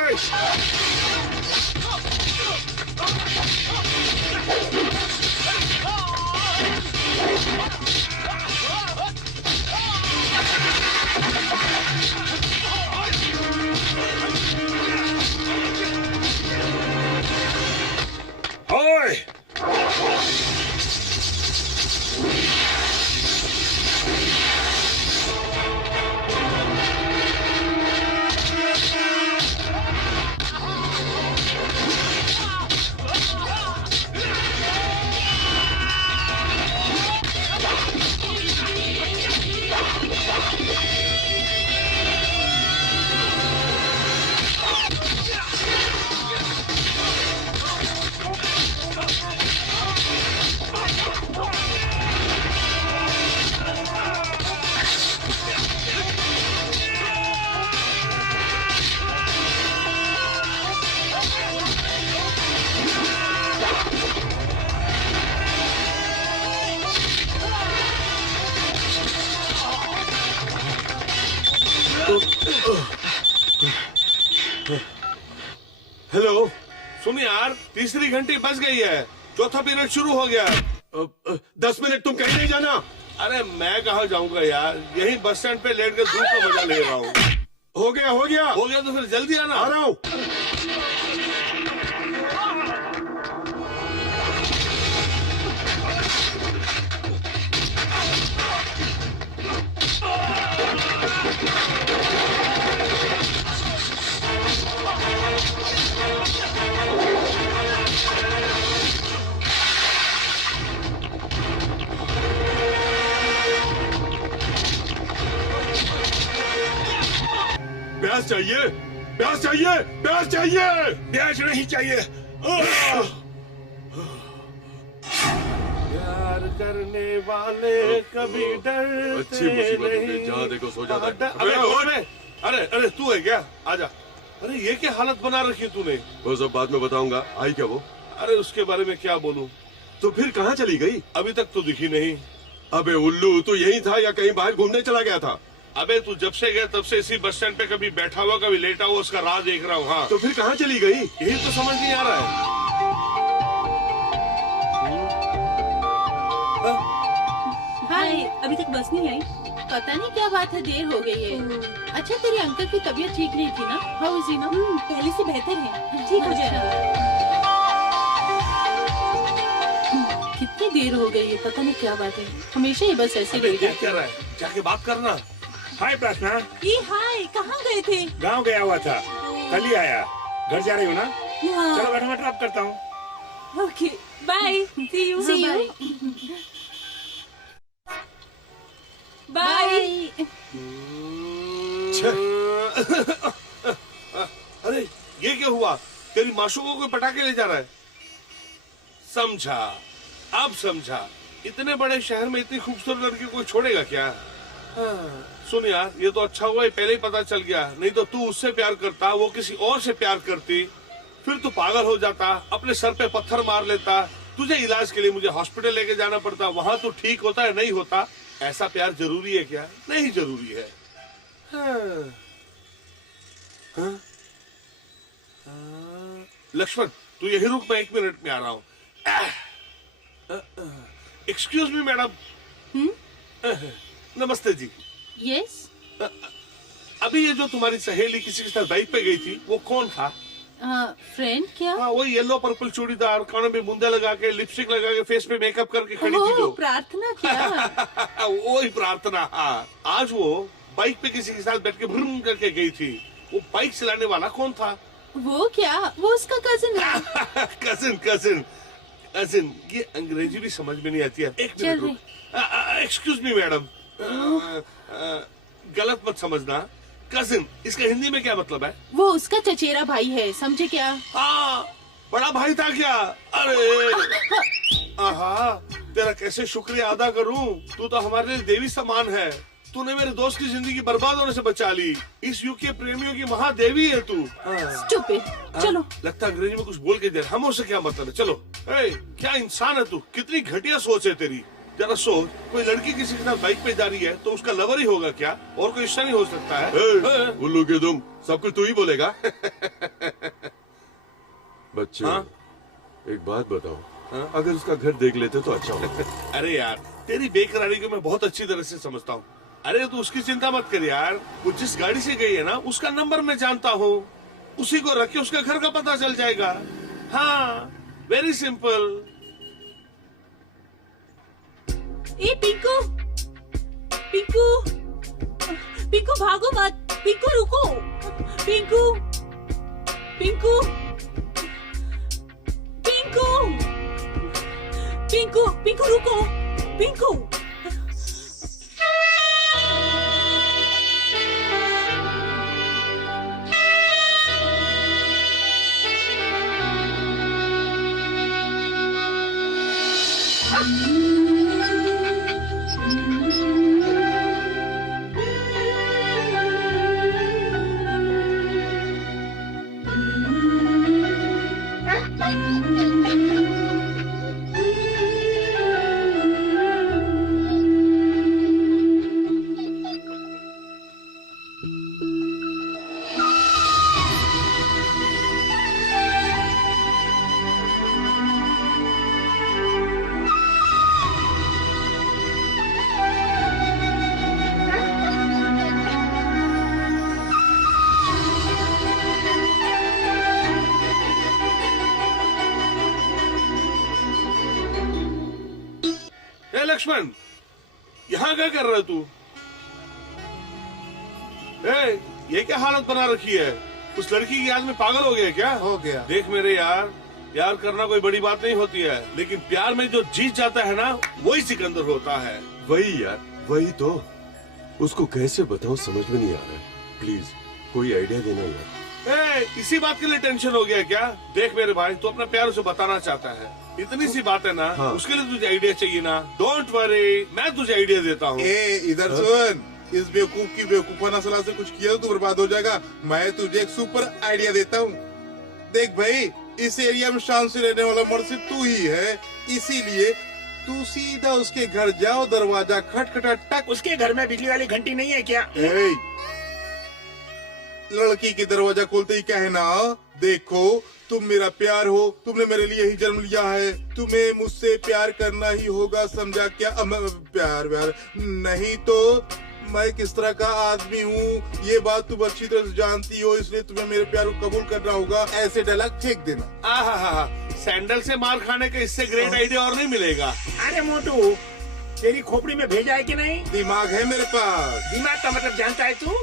ओए! हेलो, सुन यार, तीसरी घंटी बज गई है, चौथा पीरियड शुरू हो गया। 10 मिनट, तुम कहीं नहीं जाना। अरे मैं कहाँ जाऊंगा यार, यही बस स्टैंड पे लेट कर धूप का मजा ले रहा हूँ। हो गया तो फिर जल्दी आना। आ रहा हूँ। प्यास चाहिए। ब्याज नहीं चाहिए। प्यार करने वाले कभी डरते अच्छी मुसीबत नहीं। में जहाँ देखो सो जाता है। अरे तू है क्या? आजा। अरे ये क्या हालत बना रखी है तूने? वो सब बाद में बताऊंगा। आई क्या वो? अरे उसके बारे में क्या बोलूं, तो फिर कहाँ चली गई? अभी तक तो दिखी नहीं। अबे उल्लू, तू यहीं था या कहीं बाहर घूमने चला गया था? अबे तू जब से गया तब से इसी बस स्टैंड पे कभी बैठा हुआ कभी लेटा हुआ उसका राह देख रहा हूँ। हाँ तो फिर कहाँ चली गई? यही तो समझ नहीं आ रहा है। हाय, अभी तक बस नहीं आई। पता नहीं क्या बात है, देर हो गई है। अच्छा, तेरे अंकल की तबीयत ठीक नहीं थी ना? How is he now? पहले से बेहतर है, ठीक हो जाएगा। कितनी देर हो गई है, पता नहीं क्या बात है, हमेशा ही बस ऐसे अबे लेट क्या आते कर रहा है? जाके बात करना। हाय प्रार्थना, हाय, कहाँ गए थे? गांव गया हुआ था, कल ही आया। घर जा रही हो ना? हाँ। चलो बैठो, मैं ड्रॉप करता हूँ। Okay, bye, see you. Bye. अरे ये क्या हुआ? तेरी मासूमों को पटाखे ले जा रहा है? समझा, अब समझा। इतने बड़े शहर में इतनी खूबसूरत लड़की को छोड़ेगा क्या? हाँ, सुन यार, ये तो अच्छा हुआ, पहले ही पता चल गया। नहीं तो तू उससे प्यार करता, वो किसी और से प्यार करती, फिर तू पागल हो जाता, अपने सर पे पत्थर मार लेता, तुझे इलाज के लिए मुझे हॉस्पिटल लेके जाना पड़ता, वहाँ तो ठीक होता है नहीं होता। ऐसा प्यार जरूरी है क्या? नहीं जरूरी है। हाँ। हाँ? लक्ष्मण, तू यही रुक, मैं 1 मिनट में आ रहा हूँ। Excuse me madam. नमस्ते जी। यस। अभी ये जो तुम्हारी सहेली किसी के साथ बाइक पे गई थी, वो कौन था? फ्रेंड क्या? हाँ, वो येलो पर्पल चूड़ीदार, कानों में मुंदे लगा के, लिपस्टिक लगा के, फेस पे मेकअप करके खड़ी थी जो। प्रार्थना क्या? वो ही प्रार्थना। हाँ, आज वो बाइक पे किसी के साथ बैठ के भ्रम करके गई थी। वो बाइक चलाने वाला कौन था? वो क्या? वो उसका कजिन है। कजिन कजिन कजिन, ये अंग्रेजी भी समझ में नहीं आती है। 1 मिनट रुक। एक्सक्यूज मी मैडम, गलत मत समझना। कजिन, इसका हिंदी में क्या मतलब है? वो उसका चचेरा भाई है, समझे क्या? हाँ, बड़ा भाई था क्या? अरे आहा, तेरा कैसे शुक्रिया अदा करूं? तू तो हमारे लिए देवी समान है। तूने मेरे दोस्त की जिंदगी बर्बाद होने से बचा ली। इस युग के प्रेमियों की महादेवी है तू। स्टूपिड। चलो। लगता है अंग्रेजी में कुछ बोल के दे। हम से क्या मतलब है? चलो। ए, क्या इंसान है तू? कितनी घटिया सोच है तेरी। जरा सोच, कोई लड़की किसी के साथ बाइक पे जा रही है तो उसका लवर ही होगा क्या? और कोई रिश्ता नहीं हो सकता है? उल्लू के तुम, सब कुछ तू ही बोलेगा। बच्चे, हाँ? एक बात बताओ, हाँ? अगर उसका घर देख लेते तो अच्छा होता। अरे यार, तेरी बेकरारी को मैं बहुत अच्छी तरह से समझता हूँ। अरे तू उसकी चिंता मत कर यार। वो जिस गाड़ी से गई है ना, उसका नंबर मैं जानता हूँ। उसी को रख के उसका घर का पता चल जाएगा। हाँ, वेरी सिंपल। ए पिंकू, पिंकू, पिंकू भागो मत। पिंकू रुको। पिंकू, पिंकू, पिंकू, पिंकू, पिंकू रुको। पिंकू। लक्ष्मण, यहाँ क्या कर रहा है तू? ये क्या हालत बना रखी है? उस लड़की की याद में पागल हो गया क्या? हो गया। देख मेरे यार, प्यार करना कोई बड़ी बात नहीं होती है, लेकिन प्यार में जो जीत जाता है ना, वही सिकंदर होता है। वही यार, वही तो। उसको कैसे बताऊं, समझ में नहीं आ रहा है। प्लीज कोई आइडिया देना यार। इसी बात के लिए टेंशन हो गया क्या? देख मेरे भाई, तू अपना प्यार उसे बताना चाहता है, इतनी सी बात है ना। हाँ। उसके लिए तुझे आइडिया चाहिए ना। डोंट वरी, मैं तुझे आइडिया देता हूँ। इधर सुन, इस बेवकूफ की बेवकूफाना सलाह से कुछ किया तो तू बर्बाद हो जाएगा। मैं तुझे एक सुपर आइडिया देता हूँ। देख भाई, इस एरिया में शान से रहने वाला मर्द सिर्फ तू ही है, इसीलिए तू सीधा उसके घर जाओ, दरवाजा खटखटा टक। उसके घर में बिजली वाली घंटी नहीं है क्या? ए, लड़की के दरवाजा खोलते ही कहना, देखो तुम मेरा प्यार हो, तुमने मेरे लिए ही जन्म लिया है, तुम्हें मुझसे प्यार करना ही होगा, समझा क्या? प्यार प्यार नहीं तो मैं किस तरह का आदमी हूँ ये बात तुम अच्छी तरह से जानती हो, इसलिए तुम्हें मेरे प्यार को कबूल करना होगा। ऐसे डायलॉग फेंक देना। आहा, सैंडल से मार खाने का इससे ग्रेट आइडिया और नहीं मिलेगा। अरे मोटू, तेरी खोपड़ी में भेजा है कि नहीं? दिमाग है मेरे पास। दिमाग का मतलब जानता है तू?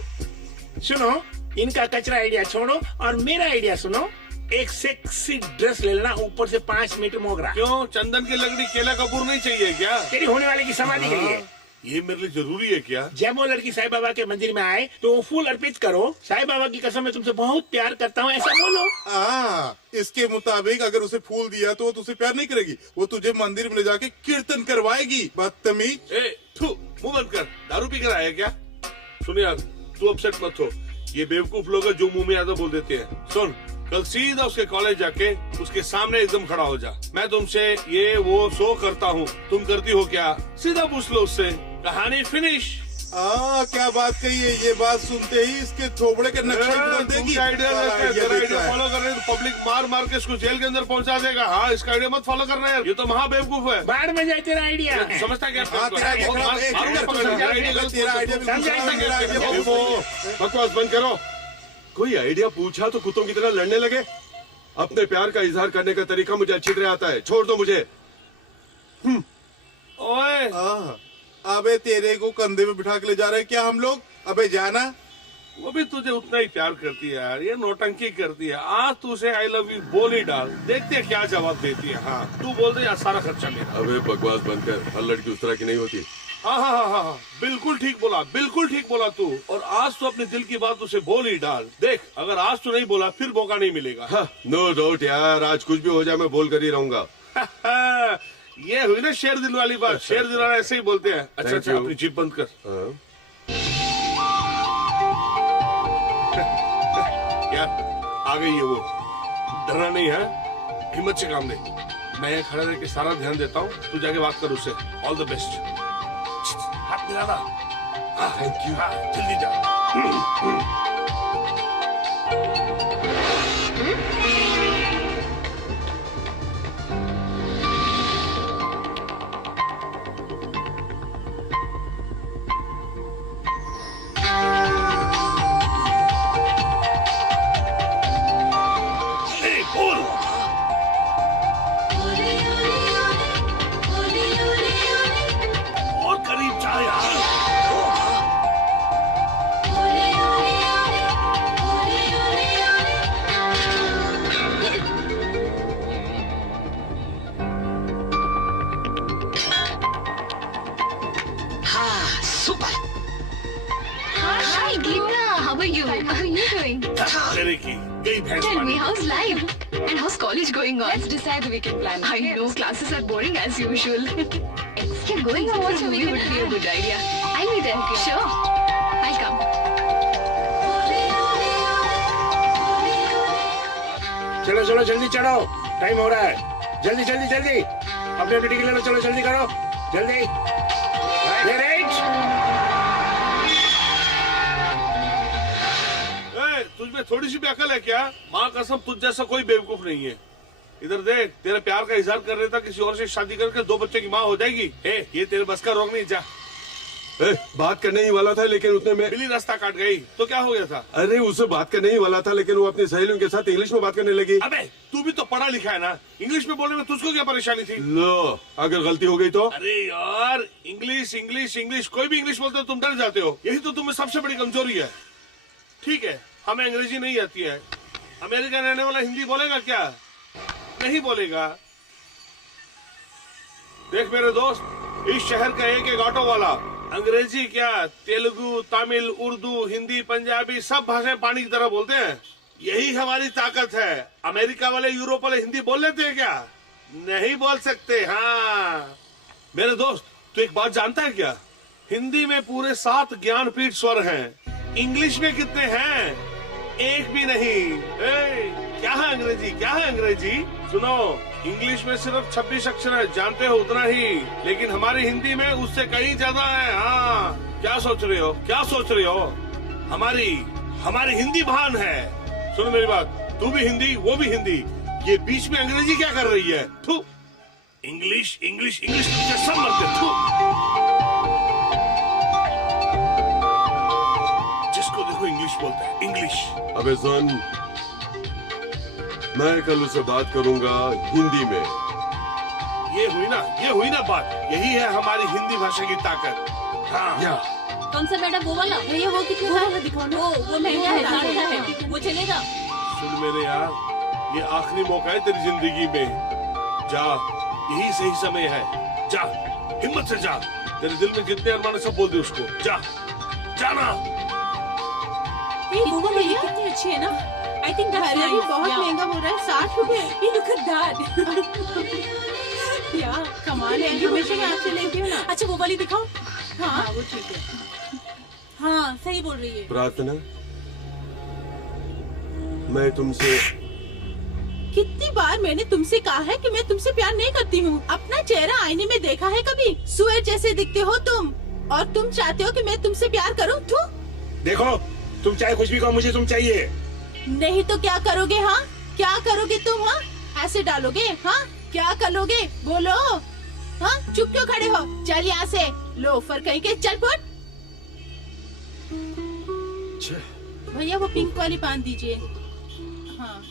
सुनो, इनका कचरा आइडिया छोड़ो और मेरा आइडिया सुनो। एक सेक्सी ड्रेस ले लेना, ऊपर से 5 मीटर मोगरा। क्यों, चंदन की लकड़ी केला कपूर नहीं चाहिए क्या? तेरी होने वाले की समाधि के लिए। ये मेरे लिए जरूरी है क्या? जब वो लड़की साईं बाबा के मंदिर में आए तो फूल अर्पित करो, साईं बाबा की कसम मैं तुमसे बहुत प्यार करता हूँ, ऐसा बोलो। इसके मुताबिक अगर उसे फूल दिया तो वो तुझसे प्यार नहीं करेगी, वो तुझे मंदिर में ले जाके कीर्तन करवाएगी। बदतमीज। मुंह बंद कर, दारू पी कर आया क्या? सुन यार, तू अपसेट मत हो, ये बेवकूफ लोग जो मुंह में आता बोल देते हैं। सुन, कल सीधा उसके कॉलेज जाके उसके सामने एकदम खड़ा हो जा। मैं तुमसे ये वो शो करता हूँ, तुम करती हो क्या? सीधा पूछ लो उससे, कहानी फिनिश। क्या बात कही है, ये बात सुनते ही इसके थोबड़े के नक्शे बदल देगी। आइडिया फॉलो कर रहे हैं तो पब्लिक मार मार के इसको जेल के अंदर पहुंचा देगा। हाँ, इसका आइडिया मत फॉलो करना है, ये तो महा बेवकूफ है। बाहर में जाए तेरा आइडिया। समझता क्या? बकवास बंद करो। कोई आइडिया पूछा तो कुत्तों की तरह लड़ने लगे। अपने प्यार का इजहार करने का तरीका मुझे अच्छी तरह आता है, छोड़ दो मुझे। ओए, अबे तेरे को कंधे में बिठा के ले जा रहे हैं क्या हम लोग? अबे जाना। वो भी तुझे उतना ही प्यार करती है यार, ये नौटंकी करती है। आज तू उसे आई लव यू बोल ही डाल, देखते हैं क्या जवाब देती है। हाँ, तू बोल दे यार, सारा खर्चा मेरा। अबे बकवास बंद कर, हर लड़की उस तरह की नहीं होती। हाँ, बिल्कुल ठीक बोला, बिल्कुल ठीक बोला तू। और आज तो अपने दिल की बात उसे बोल ही डाल। देख, अगर आज तू नहीं बोला फिर मौका नहीं मिलेगा। हाँ, नो डाउट यार, आज कुछ भी हो जाए मैं बोल कर ही रहूंगा। ये हुई ना शेर दिल वाली बात। शेर दिल वाला ऐसे ही बोलते हैं। अच्छा, अपनी जीप बंद कर। यार, आ गई है वो, डरना नहीं है, हिम्मत से काम ले। मैं यहाँ खड़ा रह के सारा ध्यान देता हूँ, तू जाके बात कर उससे। All the best. हाथ मिलाना। Thank you. जल्दी जा। Tell me, how's life? And how's college going on? Let's decide the weekend plan. I know, classes are boring as usual. Yeah, going on watch a movie would be a good idea. I'll be there. Sure. I'll come. चलो चलो जल्दी चढ़ो, टाइम हो रहा है। जल्दी जल्दी जल्दी, अपने टिकट ले लो, चलो जल्दी करो, जल्दी। तुझमें थोड़ी सी भी अकल है क्या? माँ कसम, तुझ जैसा कोई बेवकूफ नहीं है। इधर देख, तेरे प्यार का इजहार कर रहा था, किसी और से शादी करके 2 बच्चे की माँ हो जाएगी। ये तेरे बस का रोग नहीं। जा। बात करने ही वाला था लेकिन उसने में बिल्ली रास्ता काट गई तो क्या हो गया था? अरे उससे बात करने ही वाला था लेकिन वो अपनी सहेलियों के साथ इंग्लिश में बात करने लगी। अबे तू भी तो पढ़ा लिखा है ना, इंग्लिश में बोलने में तुझको क्या परेशानी थी? लो, अगर गलती हो गई तो? अरे यार, इंग्लिश इंग्लिश इंग्लिश, कोई भी इंग्लिश बोलते हो तुम डर जाते हो। यही तो तुम्हें सबसे बड़ी कमजोरी है। ठीक है, हमें अंग्रेजी नहीं आती है। अमेरिका रहने वाला हिंदी बोलेगा क्या? नहीं बोलेगा। देख मेरे दोस्त, इस शहर का एक ऑटो वाला अंग्रेजी क्या, तेलुगु, तमिल, उर्दू, हिंदी, पंजाबी सब भाषाएं पानी की तरह बोलते हैं। यही हमारी ताकत है। अमेरिका वाले, यूरोप वाले हिंदी बोल लेते हैं क्या? नहीं बोल सकते। हाँ मेरे दोस्त, तू एक बात जानता है क्या? हिंदी में पूरे 7 ज्ञानपीठ स्वर हैं। इंग्लिश में कितने हैं? एक भी नहीं। क्या है अंग्रेजी, क्या है अंग्रेजी? सुनो, इंग्लिश में सिर्फ 26 अक्षर है, जानते हो उतना ही, लेकिन हमारी हिंदी में उससे कहीं ज्यादा है। हाँ, क्या सोच रहे हो, क्या सोच रहे हो? हमारी हिंदी महान है। सुनो मेरी बात, तू भी हिंदी, वो भी हिंदी, ये बीच में अंग्रेजी क्या कर रही है? थू, इंग्लिश इंग्लिश इंग्लिश सब मरते। थू, जिसको देखो इंग्लिश बोलता है, इंग्लिश। अबे सुन, मैं कल उससे बात करूंगा हिंदी में। ये हुई ना बात। यही है हमारी हिंदी भाषा की ताकत। हाँ, कौन सा मैडम? वो वाला भैया, वो कितना है? दिखाओ ना। वो महंगा है, महंगा है, वो चलेगा? सुन मेरे यार, ये आखिरी मौका है तेरी जिंदगी में। जा, यही सही समय है। जा, हिम्मत से जा। तेरे दिल में जितने अरमान है सब बोल दे उसको। जा, जाना। वो वाला ये कितनी अच्छी है ना। I think that's अरे nice. बहुत Yeah. महंगा हो रहा है, 60 रुपए। Hey, look at that. यार कमाल है, हमेशा मैं आपसे लेती हूँ ना। अच्छा वो वाली दिखाओ। हाँ वो ठीक है। हाँ सही बोल रही है। प्रार्थना, मैं तुमसे कितनी बार मैंने तुमसे कहा है कि मैं तुमसे प्यार नहीं करती हूँ। अपना चेहरा आईने में देखा है कभी? सुअर जैसे दिखते हो तुम, और तुम चाहते हो कि मैं तुमसे प्यार करूँ? तू देखो, तुम चाहे कुछ भी कहो, मुझे तुम चाहिए। नहीं तो क्या करोगे? हाँ क्या करोगे तुम? हाँ ऐसे डालोगे? हाँ क्या करोगे? बोलो। हाँ चुप क्यों खड़े हो? चल यहाँ से, लोफर कहीं के, चल फुट। भैया वो पिंक वाली पान दीजिए। हाँ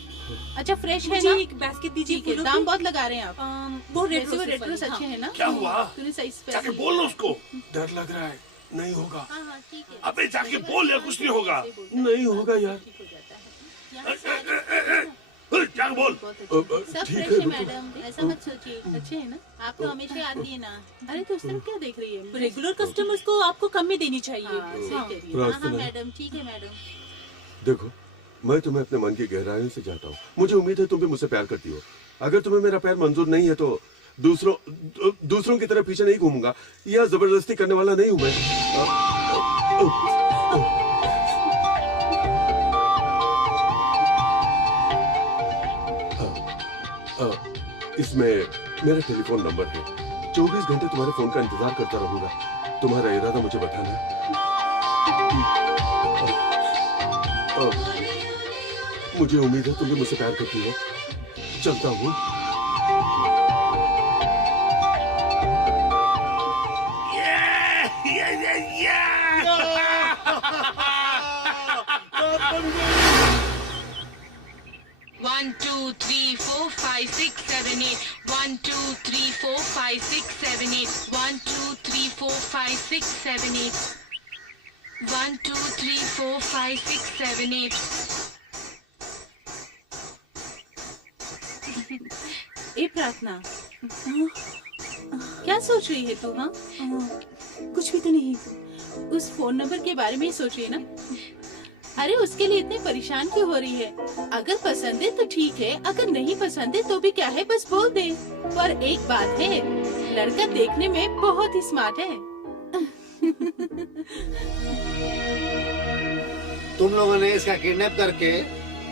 अच्छा फ्रेश है ना? एक बास्केट दीजिए। ठीक है, दाम बहुत लगा रहे हैं आप। वो रेड वैसे वो रेड रोज अच्छे हैं ना? क्या हुआ? तूने सही जाके बोल लो उसको। डर लग रहा है, नहीं होगा। हाँ हाँ ठीक है। अबे जाके बोल यार, कुछ नहीं होगा। नहीं होगा यार। जाके बोल। सब ठीक फ्रेश है, है रुको। मैडम, ऐसा मत सोचिए। अच्छे है ना? आप तो हमेशा आती है ना। अरे तो उस तरफ क्या देख रही है? रेगुलर कस्टमर्स को आपको कम में देनी चाहिए। हाँ, सही कह रही है। प्रार्थना। हाँ मैडम ठीक है मैडम। देखो, मैं तुम्हें अपने मन की गहराइयों से चाहता हूँ। मुझे उम्मीद है तुम भी मुझसे प्यार करती हो। अगर तुम्हें मेरा प्यार मंजूर नहीं है तो दूसरों की तरह पीछे नहीं घूमूंगा या जबरदस्ती करने वाला नहीं हूँ मैं। इसमें मेरा टेलीफोन नंबर है। 24 घंटे तुम्हारे फोन का इंतजार करता रहूंगा। तुम्हारा इरादा मुझे बताना। मुझे उम्मीद है तुम भी मुझसे प्यार करती हो। चलता हूँ। One, two, three, four, five, six, seven, eight. 1, 2, 3, 4, 5, 6, 7, 8. 1, 2, 3, 4, 5, 6, 7, 8. 1, 2, 3, 4, 5, 6, 7, 8. ए प्रार्थना, क्या सोच रही है तू? हाँ कुछ भी तो नहीं। उस फोन नंबर के बारे में ही सोच रही है ना? अरे उसके लिए इतनी परेशान क्यों हो रही है? अगर पसंद है तो ठीक है, अगर नहीं पसंद है तो भी क्या है, बस बोल दे। पर एक बात है, लड़का देखने में बहुत ही स्मार्ट है। तुम लोगों ने इसका किडनैप करके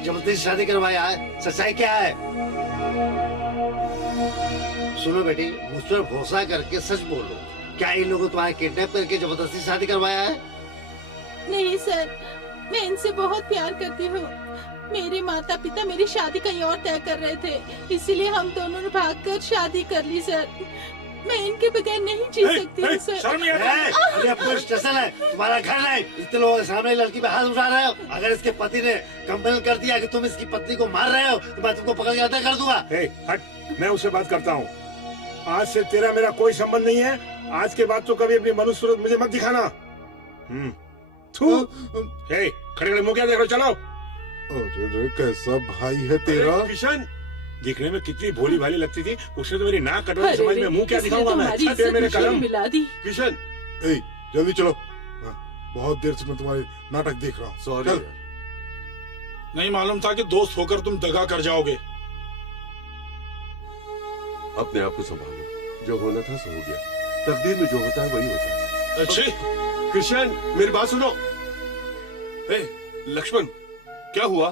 जबरदस्ती शादी करवाया है, सच्चाई क्या है? सुनो बेटी, मुझ पर भरोसा करके सच बोलो, क्या इन लोगों तुम्हारे किडनैप करके जबरदस्ती शादी करवाया है? नहीं सर, मैं इनसे बहुत प्यार करती हूँ। मेरे माता पिता मेरी शादी कहीं और तय कर रहे थे, इसीलिए हम दोनों ने भागकर शादी कर ली सर। मैं इनके बगैर नहीं जी सकती हूँ सर। अरे अब तो स्टेशन है, तुम्हारा घर है। इतने लोगों के सामने लड़की पे हाथ उठा रहे हो। अगर इसके पति ने कंप्लेन कर दिया कि तुम इसकी पत्नी को मार रहे हो तो मैं तुमको पकड़ के अदा कर दूंगा। हट, मैं उससे बात करता हूँ। आज से तेरा मेरा कोई संबंध नहीं है। आज के बाद तो कभी अपनी मनुष्य सूरत मुझे मत दिखाना। खड़े खड़े मुंह क्या देख रहे हो? चलो। अरे कैसा भाई है तेरा? किशन, दिखने में कितनी भोली भाली लगती थी, उसने तो मेरी नाक कटवा समझ में मुंह क्या दिखाऊंगा मैं? अच्छा तेरे मेरे कलम मिला दी। किशन, जल्दी चलो। बहुत देर से मैं तुम्हारे नाटक देख रहा हूँ। सॉरी। नहीं मालूम था कि दोस्त होकर तुम दगा कर जाओगे। अपने आप को संभालो, जो होना था सो हो गया। तकदीर में जो होता है वही होता है। अच्छी किशन, मेरी बात सुनो। लक्ष्मण, क्या हुआ?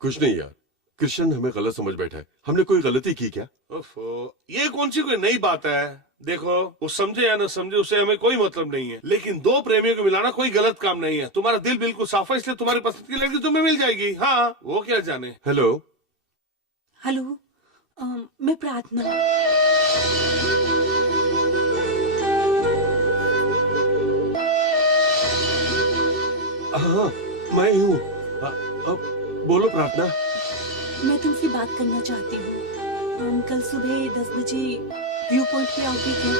कुछ नहीं यार, कृष्ण हमें गलत समझ बैठा है। हमने कोई गलती की क्या? ओफो, ये कौन सी कोई नई बात है? देखो, वो समझे या न समझे उससे हमें कोई मतलब नहीं है, लेकिन दो प्रेमियों को मिलाना कोई गलत काम नहीं है। तुम्हारा दिल बिल्कुल साफ है, इसलिए तुम्हारी पसंद की लड़की तुम्हें मिल जाएगी। हाँ, वो क्या जाने। हेलो हेलो, मैं प्रार्थना। हाँ, मैं ही हूँ। अब बोलो प्रार्थना। मैं तुमसे बात करना चाहती हूँ। कल सुबह 10 बजे व्यू पॉइंट पे आओगी क्या?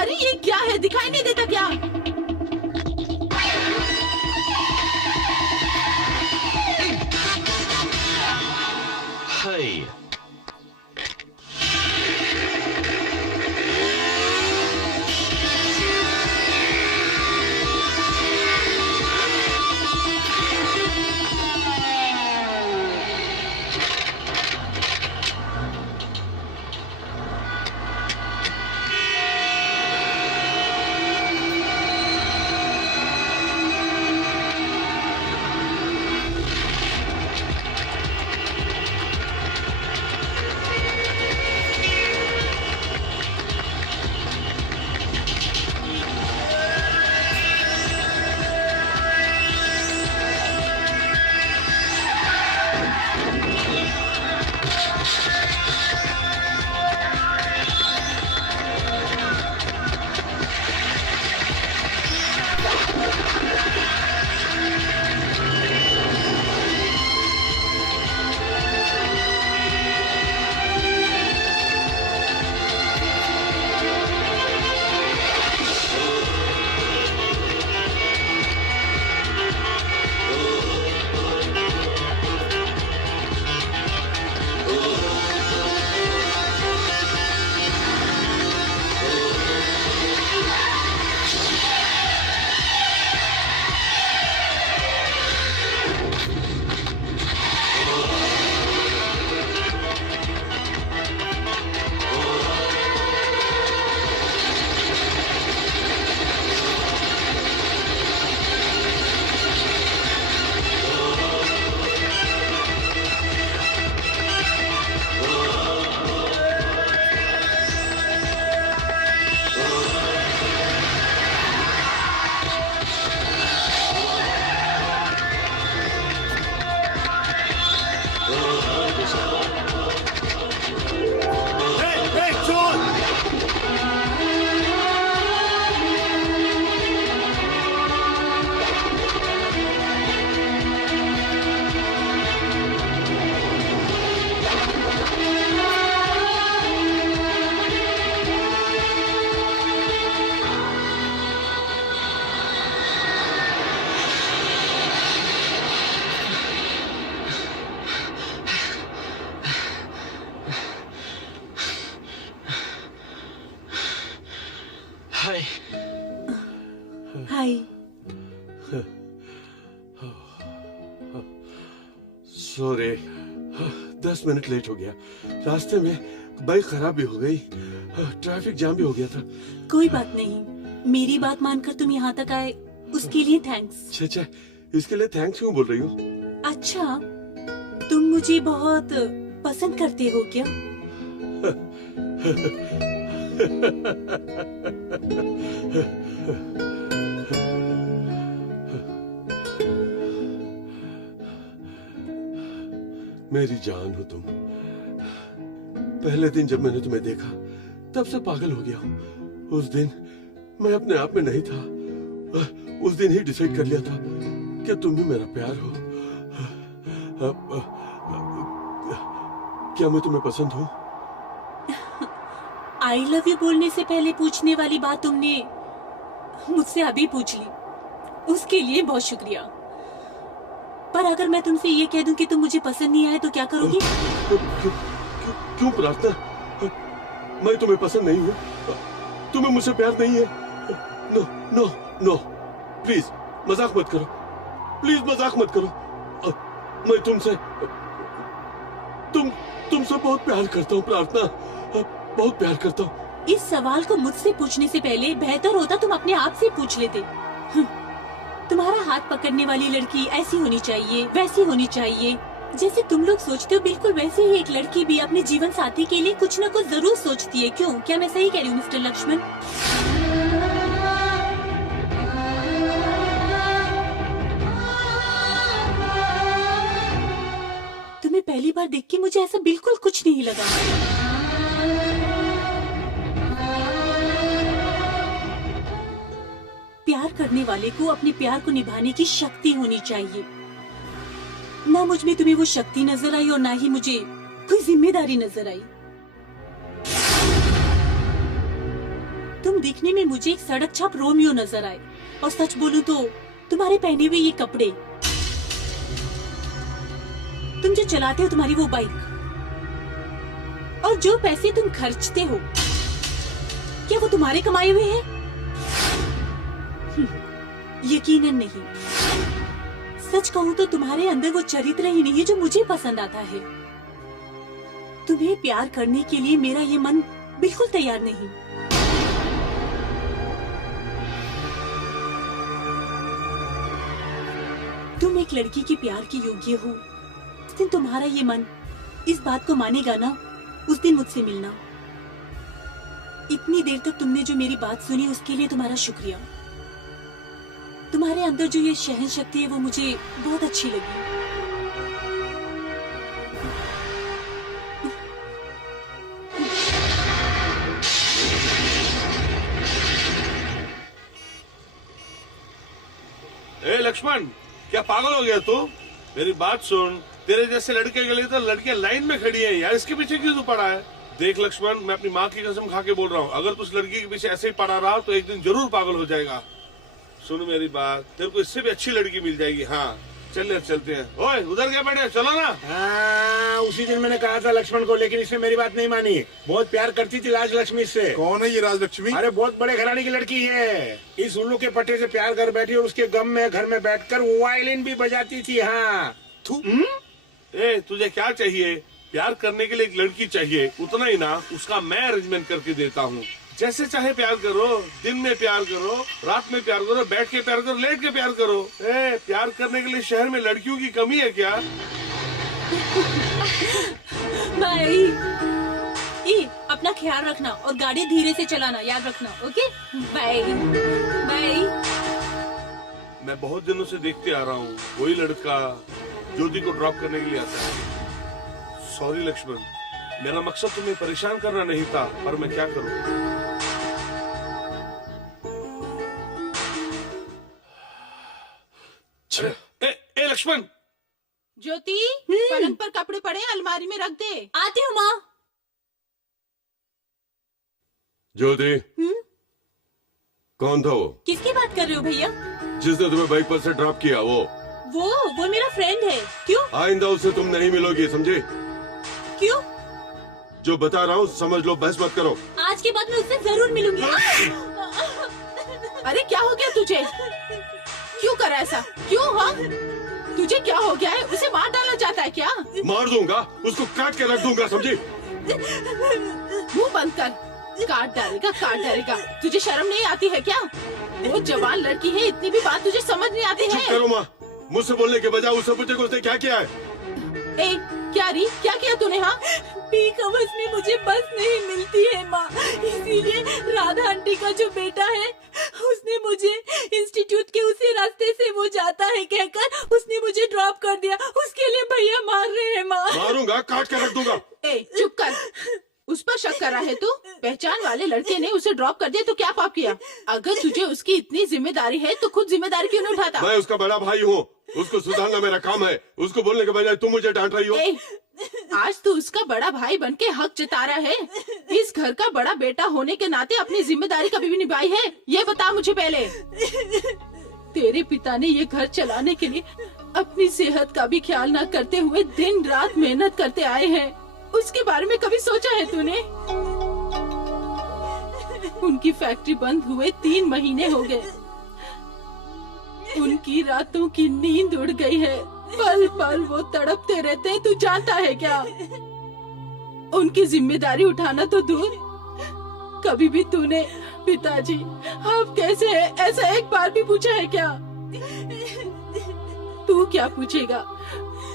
अरे ये क्या है, दिखाई नहीं देता क्या? Hey. हाय। हाय। सॉरी, 10 मिनट लेट हो गया। रास्ते में बाइक खराब भी हो गई, ट्रैफिक जाम भी हो गया था। कोई बात नहीं, मेरी बात मानकर तुम यहाँ तक आए उसके लिए थैंक्स। अच्छा, इसके लिए थैंक्स क्यों बोल रही हो? अच्छा, तुम मुझे बहुत पसंद करते हो क्या? मेरी जान हो तुम। पहले दिन जब मैंने तुम्हें देखा तब से पागल हो गया हूँ। उस दिन मैं अपने आप में नहीं था। उस दिन ही डिसाइड कर लिया था कि तुम भी मेरा प्यार हो। क्या मैं तुम्हें पसंद हूँ? आई लव यू बोलने से पहले पूछने वाली बात तुमने मुझसे अभी पूछ ली, उसके लिए बहुत शुक्रिया। पर अगर मैं तुमसे ये कह दूं कि तुम मुझे पसंद नहीं आए तो क्या करोगी? क्यों प्रार्थना? मैं तुम्हें पसंद नहीं हूँ, तुम्हें मुझसे प्यार नहीं है। नो नो नो, प्लीज मजाक मत करो, प्लीज मजाक मत करो। मैं तुमसे बहुत प्यार करता हूँ प्रार्थना, बहुत प्यार करता हूँ। इस सवाल को मुझसे पूछने से पहले बेहतर होता तुम अपने आप से पूछ लेते। तुम्हारा हाथ पकड़ने वाली लड़की ऐसी होनी चाहिए, वैसी होनी चाहिए, जैसे तुम लोग सोचते हो बिल्कुल वैसे ही एक लड़की भी अपने जीवन साथी के लिए कुछ न कुछ जरूर सोचती है। क्यों? क्या मैं सही कह रही हूँ मिस्टर लक्ष्मण? तुम्हें पहली बार देख के मुझे ऐसा बिल्कुल कुछ नहीं लगा। प्यार करने वाले को अपने प्यार को निभाने की शक्ति होनी चाहिए। ना मुझ में तुम्हें वो शक्ति नजर आई और ना ही मुझे कोई जिम्मेदारी नजर आई। तुम दिखने में मुझे एक सड़क छाप रोमियो नजर आए, और सच बोलूं तो तुम्हारे पहने हुए ये कपड़े, तुम जो चलाते हो तुम्हारी वो बाइक, और जो पैसे तुम खर्चते हो, क्या वो तुम्हारे कमाए हुए हैं? यकीनन नहीं। सच कहूं तो तुम्हारे अंदर वो चरित्र ही नहीं है जो मुझे पसंद आता है। तुम्हें प्यार करने के लिए मेरा ये मन बिल्कुल तैयार नहीं। तुम एक लड़की के प्यार के योग्य हो। जिस दिन तुम्हारा ये मन इस बात को मानेगा ना, उस दिन मुझसे मिलना। इतनी देर तक तुमने जो मेरी बात सुनी उसके लिए तुम्हारा शुक्रिया। तुम्हारे अंदर जो ये सहन शक्ति है वो मुझे बहुत अच्छी लगी। ए लक्ष्मण, क्या पागल हो गया तू? मेरी बात सुन, तेरे जैसे लड़के के लिए तो लड़कियां लाइन में खड़ी हैं यार, इसके पीछे क्यों तू पड़ा है? देख लक्ष्मण, मैं अपनी माँ की कसम खा के बोल रहा हूँ, अगर तू उस लड़की के पीछे ऐसे ही पड़ा रहा तो एक दिन जरूर पागल हो जाएगा। सुन मेरी बात, तेरे को इससे भी अच्छी लड़की मिल जाएगी। हाँ चल चलते हैं। ओए उधर क्या बैठे, चलो ना। हाँ उसी दिन मैंने कहा था लक्ष्मण को, लेकिन इसने मेरी बात नहीं मानी। बहुत प्यार करती थी राजलक्ष्मी से। कौन है ये राजलक्ष्मी? अरे बहुत बड़े घराने की लड़की है। इस उल्लू के पट्टे से प्यार कर बैठी और उसके गम में घर में बैठकर वायलिन भी बजाती थी। हाँ ए तुझे क्या चाहिए? प्यार करने के लिए एक लड़की चाहिए, उतना ही ना, उसका मैं अरेंजमेंट करके देता हूँ। जैसे चाहे प्यार करो, दिन में प्यार करो, रात में प्यार करो, बैठ के प्यार करो, लेट के प्यार करो। प्यार करने के लिए शहर में लड़कियों की कमी है क्या? भाई ये अपना ख्याल रखना और गाड़ी धीरे से चलाना, याद रखना। Okay bye bye. मैं बहुत दिनों से देखते आ रहा हूँ, वही लड़का ज्योति को ड्रॉप करने के लिए आता है। सॉरी लक्ष्मण, मेरा मकसद तुम्हें परेशान करना नहीं था, पर मैं क्या करूँ। ए लक्ष्मण। ज्योति, पलंग पर कपड़े पड़े अलमारी में रख दे। आती हूँ माँ। ज्योति, कौन था वो? किसकी बात कर रहे हो भैया? जिसने तुम्हें बाइक पर से ड्रॉप किया, वो मेरा फ्रेंड है। क्यों? आइंदा उससे तुम नहीं मिलोगी, समझे? क्यों? जो बता रहा हूँ समझ लो, बहस मत करो। आज के बाद मैं उससे जरूर मिलूंगी। अरे क्या हो गया तुझे? क्यों करा ऐसा? क्यों? हाँ तुझे क्या हो गया है? उसे मार डालना चाहता है क्या? मार दूंगा, उसको काट के रख दूंगा, समझी? मुंह बंद कर। काट डालेगा। तुझे शर्म नहीं आती है क्या? वो जवान लड़की है, इतनी भी बात तुझे समझ नहीं आती है? चुप करो माँ, मुझसे बोलने के बजाय उससे पूछे उसने क्या किया है। क्या किया तूने? हाँ पीक आवर्स में मुझे बस नहीं मिलती है माँ, इसीलिए राधा आंटी का जो बेटा है उसने मुझे इंस्टीट्यूट के उसी रास्ते से वो जाता है कहकर उसने मुझे ड्रॉप कर दिया। उसके लिए भैया मार रहे हैं माँ। मारूंगा, काट के रख दूंगा। चुप कर। उस पर शक कर रहा है तू? पहचान वाले लड़के ने उसे ड्रॉप कर दिया तो क्या पाप किया? अगर तुझे उसकी इतनी जिम्मेदारी है तो खुद जिम्मेदारी क्यों नहीं उठाता? मैं उसका बड़ा भाई हूँ, उसको सुधारना मेरा काम है। उसको बोलने के बजाय तुम मुझे डांट रही हो। आज तू उसका बड़ा भाई बनके हक जता रहा है। इस घर का बड़ा बेटा होने के नाते अपनी जिम्मेदारी कभी भी निभाई है? ये बता मुझे पहले। तेरे पिता ने ये घर चलाने के लिए अपनी सेहत का भी ख्याल न करते हुए दिन रात मेहनत करते आए हैं। उसके बारे में कभी सोचा है तूने? उनकी फैक्ट्री बंद हुए 3 महीने हो गए। उनकी रातों की नींद उड़ गई है। पल पल वो तड़पते रहते हैं, तू जानता है क्या? उनकी जिम्मेदारी उठाना तो दूर, कभी भी तूने पिताजी आप कैसे हैं ऐसा एक बार भी पूछा है क्या? तू क्या पूछेगा?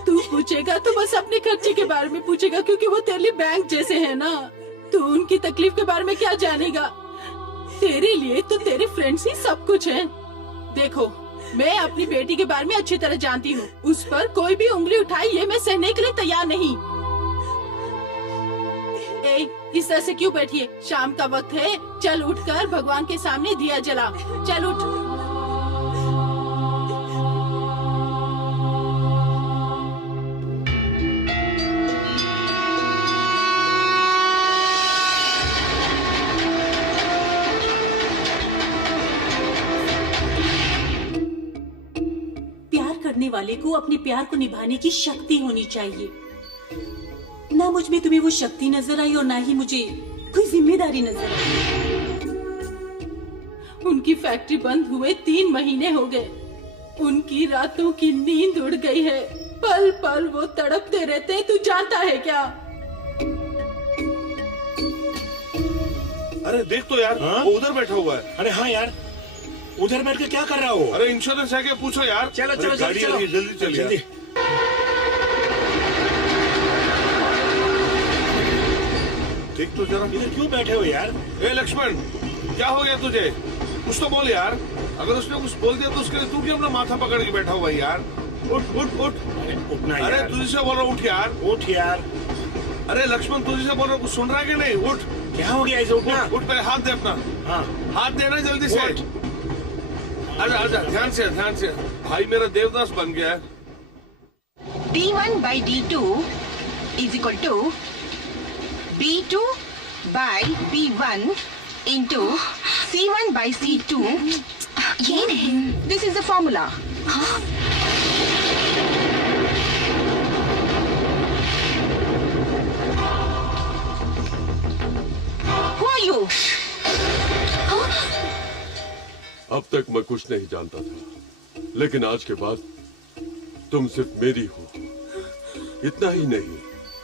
तू पूछेगा तो बस अपने खर्चे के बारे में पूछेगा, क्योंकि वो तेरे लिए बैंक जैसे है ना। तू उनकी तकलीफ के बारे में क्या जानेगा? तेरे लिए तो तेरे फ्रेंड्स ही सब कुछ हैं। देखो, मैं अपनी बेटी के बारे में अच्छी तरह जानती हूँ। उस पर कोई भी उंगली उठाई ये मैं सहने के लिए तैयार नहीं। इस तरह से क्यों बैठी है? शाम का वक्त है, चल उठकर भगवान के सामने दिया जला। चल उठ। प्यार करने वाले को अपने प्यार को निभाने की शक्ति होनी चाहिए। ना मुझ में तुम्हें वो शक्ति नजर आई और ना ही मुझे कोई जिम्मेदारी नजर आई। उनकी फैक्ट्री बंद हुए 3 महीने हो गए। उनकी रातों की नींद उड़ गई है। पल पल वो तड़पते रहते हैं, तू जानता है क्या? अरे देख तो यार, वो उधर बैठा हुआ है। अरे हाँ यार, उधर बैठ के क्या कर रहा हो? अरे इंश्योरेंस है क्या पूछो यार। चलो चलो गाड़ी चलो, जल्दी चलिए। देख तो जरा, इधर क्यों बैठे हो यार? ए लक्ष्मण, क्या हो गया तुझे? कुछ तो बोल यार। अगर उसने कुछ बोल दिया तो उसके लिए तू क्यों अपना माथा पकड़ के बैठा हुआ है यार? उठ उठ उठ। उठना यार। अरे तुझे से बोल रहा हूँ, उठ यार। उठ यार। अरे लक्ष्मण, तुझे से बोल रहा हूँ, कुछ सुन रहा है कि नहीं? उठ। क्या हो गया इसे? उठना। उठ, पहले हाथ दे अपना। हाँ, हाथ देना जल्दी से। आजा आजा, ध्यान से ध्यान से। भाई मेरा देवदास बन गया है। D1 by D2 is equal to B2 by B1 into C1 by C2. ये नहीं, this is the formula. Who are you? अब तक मैं कुछ नहीं जानता था, लेकिन आज के बाद तुम सिर्फ मेरी हो। इतना ही नहीं,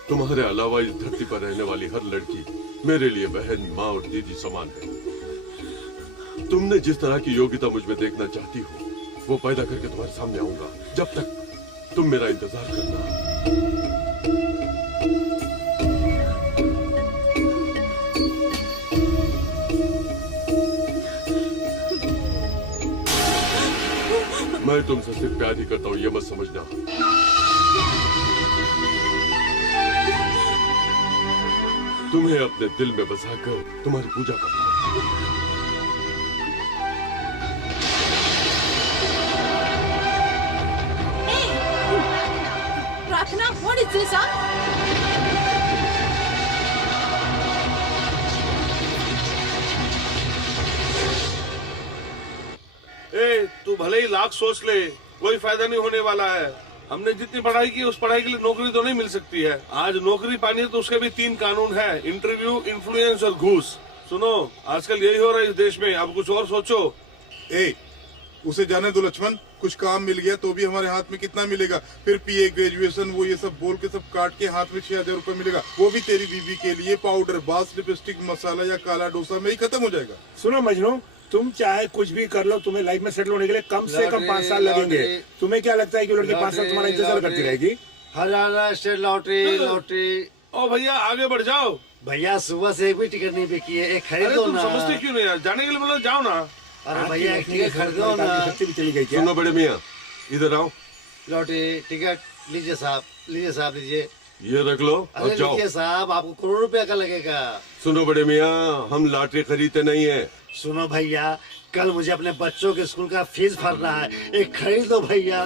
तुम्हारे अलावा इस धरती पर रहने वाली हर लड़की मेरे लिए बहन, माँ और दीदी समान है। तुमने जिस तरह की योग्यता मुझ में देखना चाहती हो, वो पैदा करके तुम्हारे सामने आऊंगा। जब तक तुम मेरा इंतजार करना। मैं तुमसे सिर्फ प्यार ही करता हूँ, ये मत समझना। तुम्हें अपने दिल में बसाकर तुम्हारी पूजा करता हूँ। प्रार्थना, what is this, huh? ए, तू भले ही लाख सोच ले, कोई फायदा नहीं होने वाला है। हमने जितनी पढ़ाई की उस पढ़ाई के लिए नौकरी तो नहीं मिल सकती है। आज नौकरी पानी है तो उसके भी 3 कानून है, इंटरव्यू, इन्फ्लुएंस और घूस। सुनो, आजकल यही हो रहा है इस देश में। अब कुछ और सोचो। उसे जाने दो लक्ष्मण, कुछ काम मिल गया तो भी हमारे हाथ में कितना मिलेगा? फिर पीए, ग्रेजुएशन, वो ये सब बोल के सब काट के हाथ में 6,000 रुपए मिलेगा। वो भी तेरी बीबी के लिए पाउडर, बास, लिपस्टिक, मसाला या काला डोसा में ही खत्म हो जाएगा। सुनो मजनू, तुम चाहे कुछ भी कर लो, तुम्हें लाइफ में सेटल होने के लिए कम से कम 5 साल लगेंगे। तुम्हें क्या लगता है कि लड़की 5 साल तुम्हारा इंतजार करती रहेगी? Haryana state lottery. लॉटरी। ओ भैया, आगे बढ़ जाओ। भैया, सुबह से एक भी टिकट नहीं बिकी है, एक खरीदो ना। समझते क्यों नहीं यार? जाने के लिए बोलो, जाओ ना। अरे भैया, एक टिकट खरीदो ना। शक्ति भी चली गई क्या? सुनो बड़े मियाँ, इधर आओ। लॉटरी टिकट लीजिए साहब, लीजिए साहब, लीजिए। ये रख लो और जाओ। लीजिए साहब, आपको करोड़ रुपया का लगेगा। सुनो बड़े मियाँ, हम लॉटरी खरीदते नहीं है। सुनो भैया, कल मुझे अपने बच्चों के स्कूल का फीस भरना है, एक खरीद दो भैया,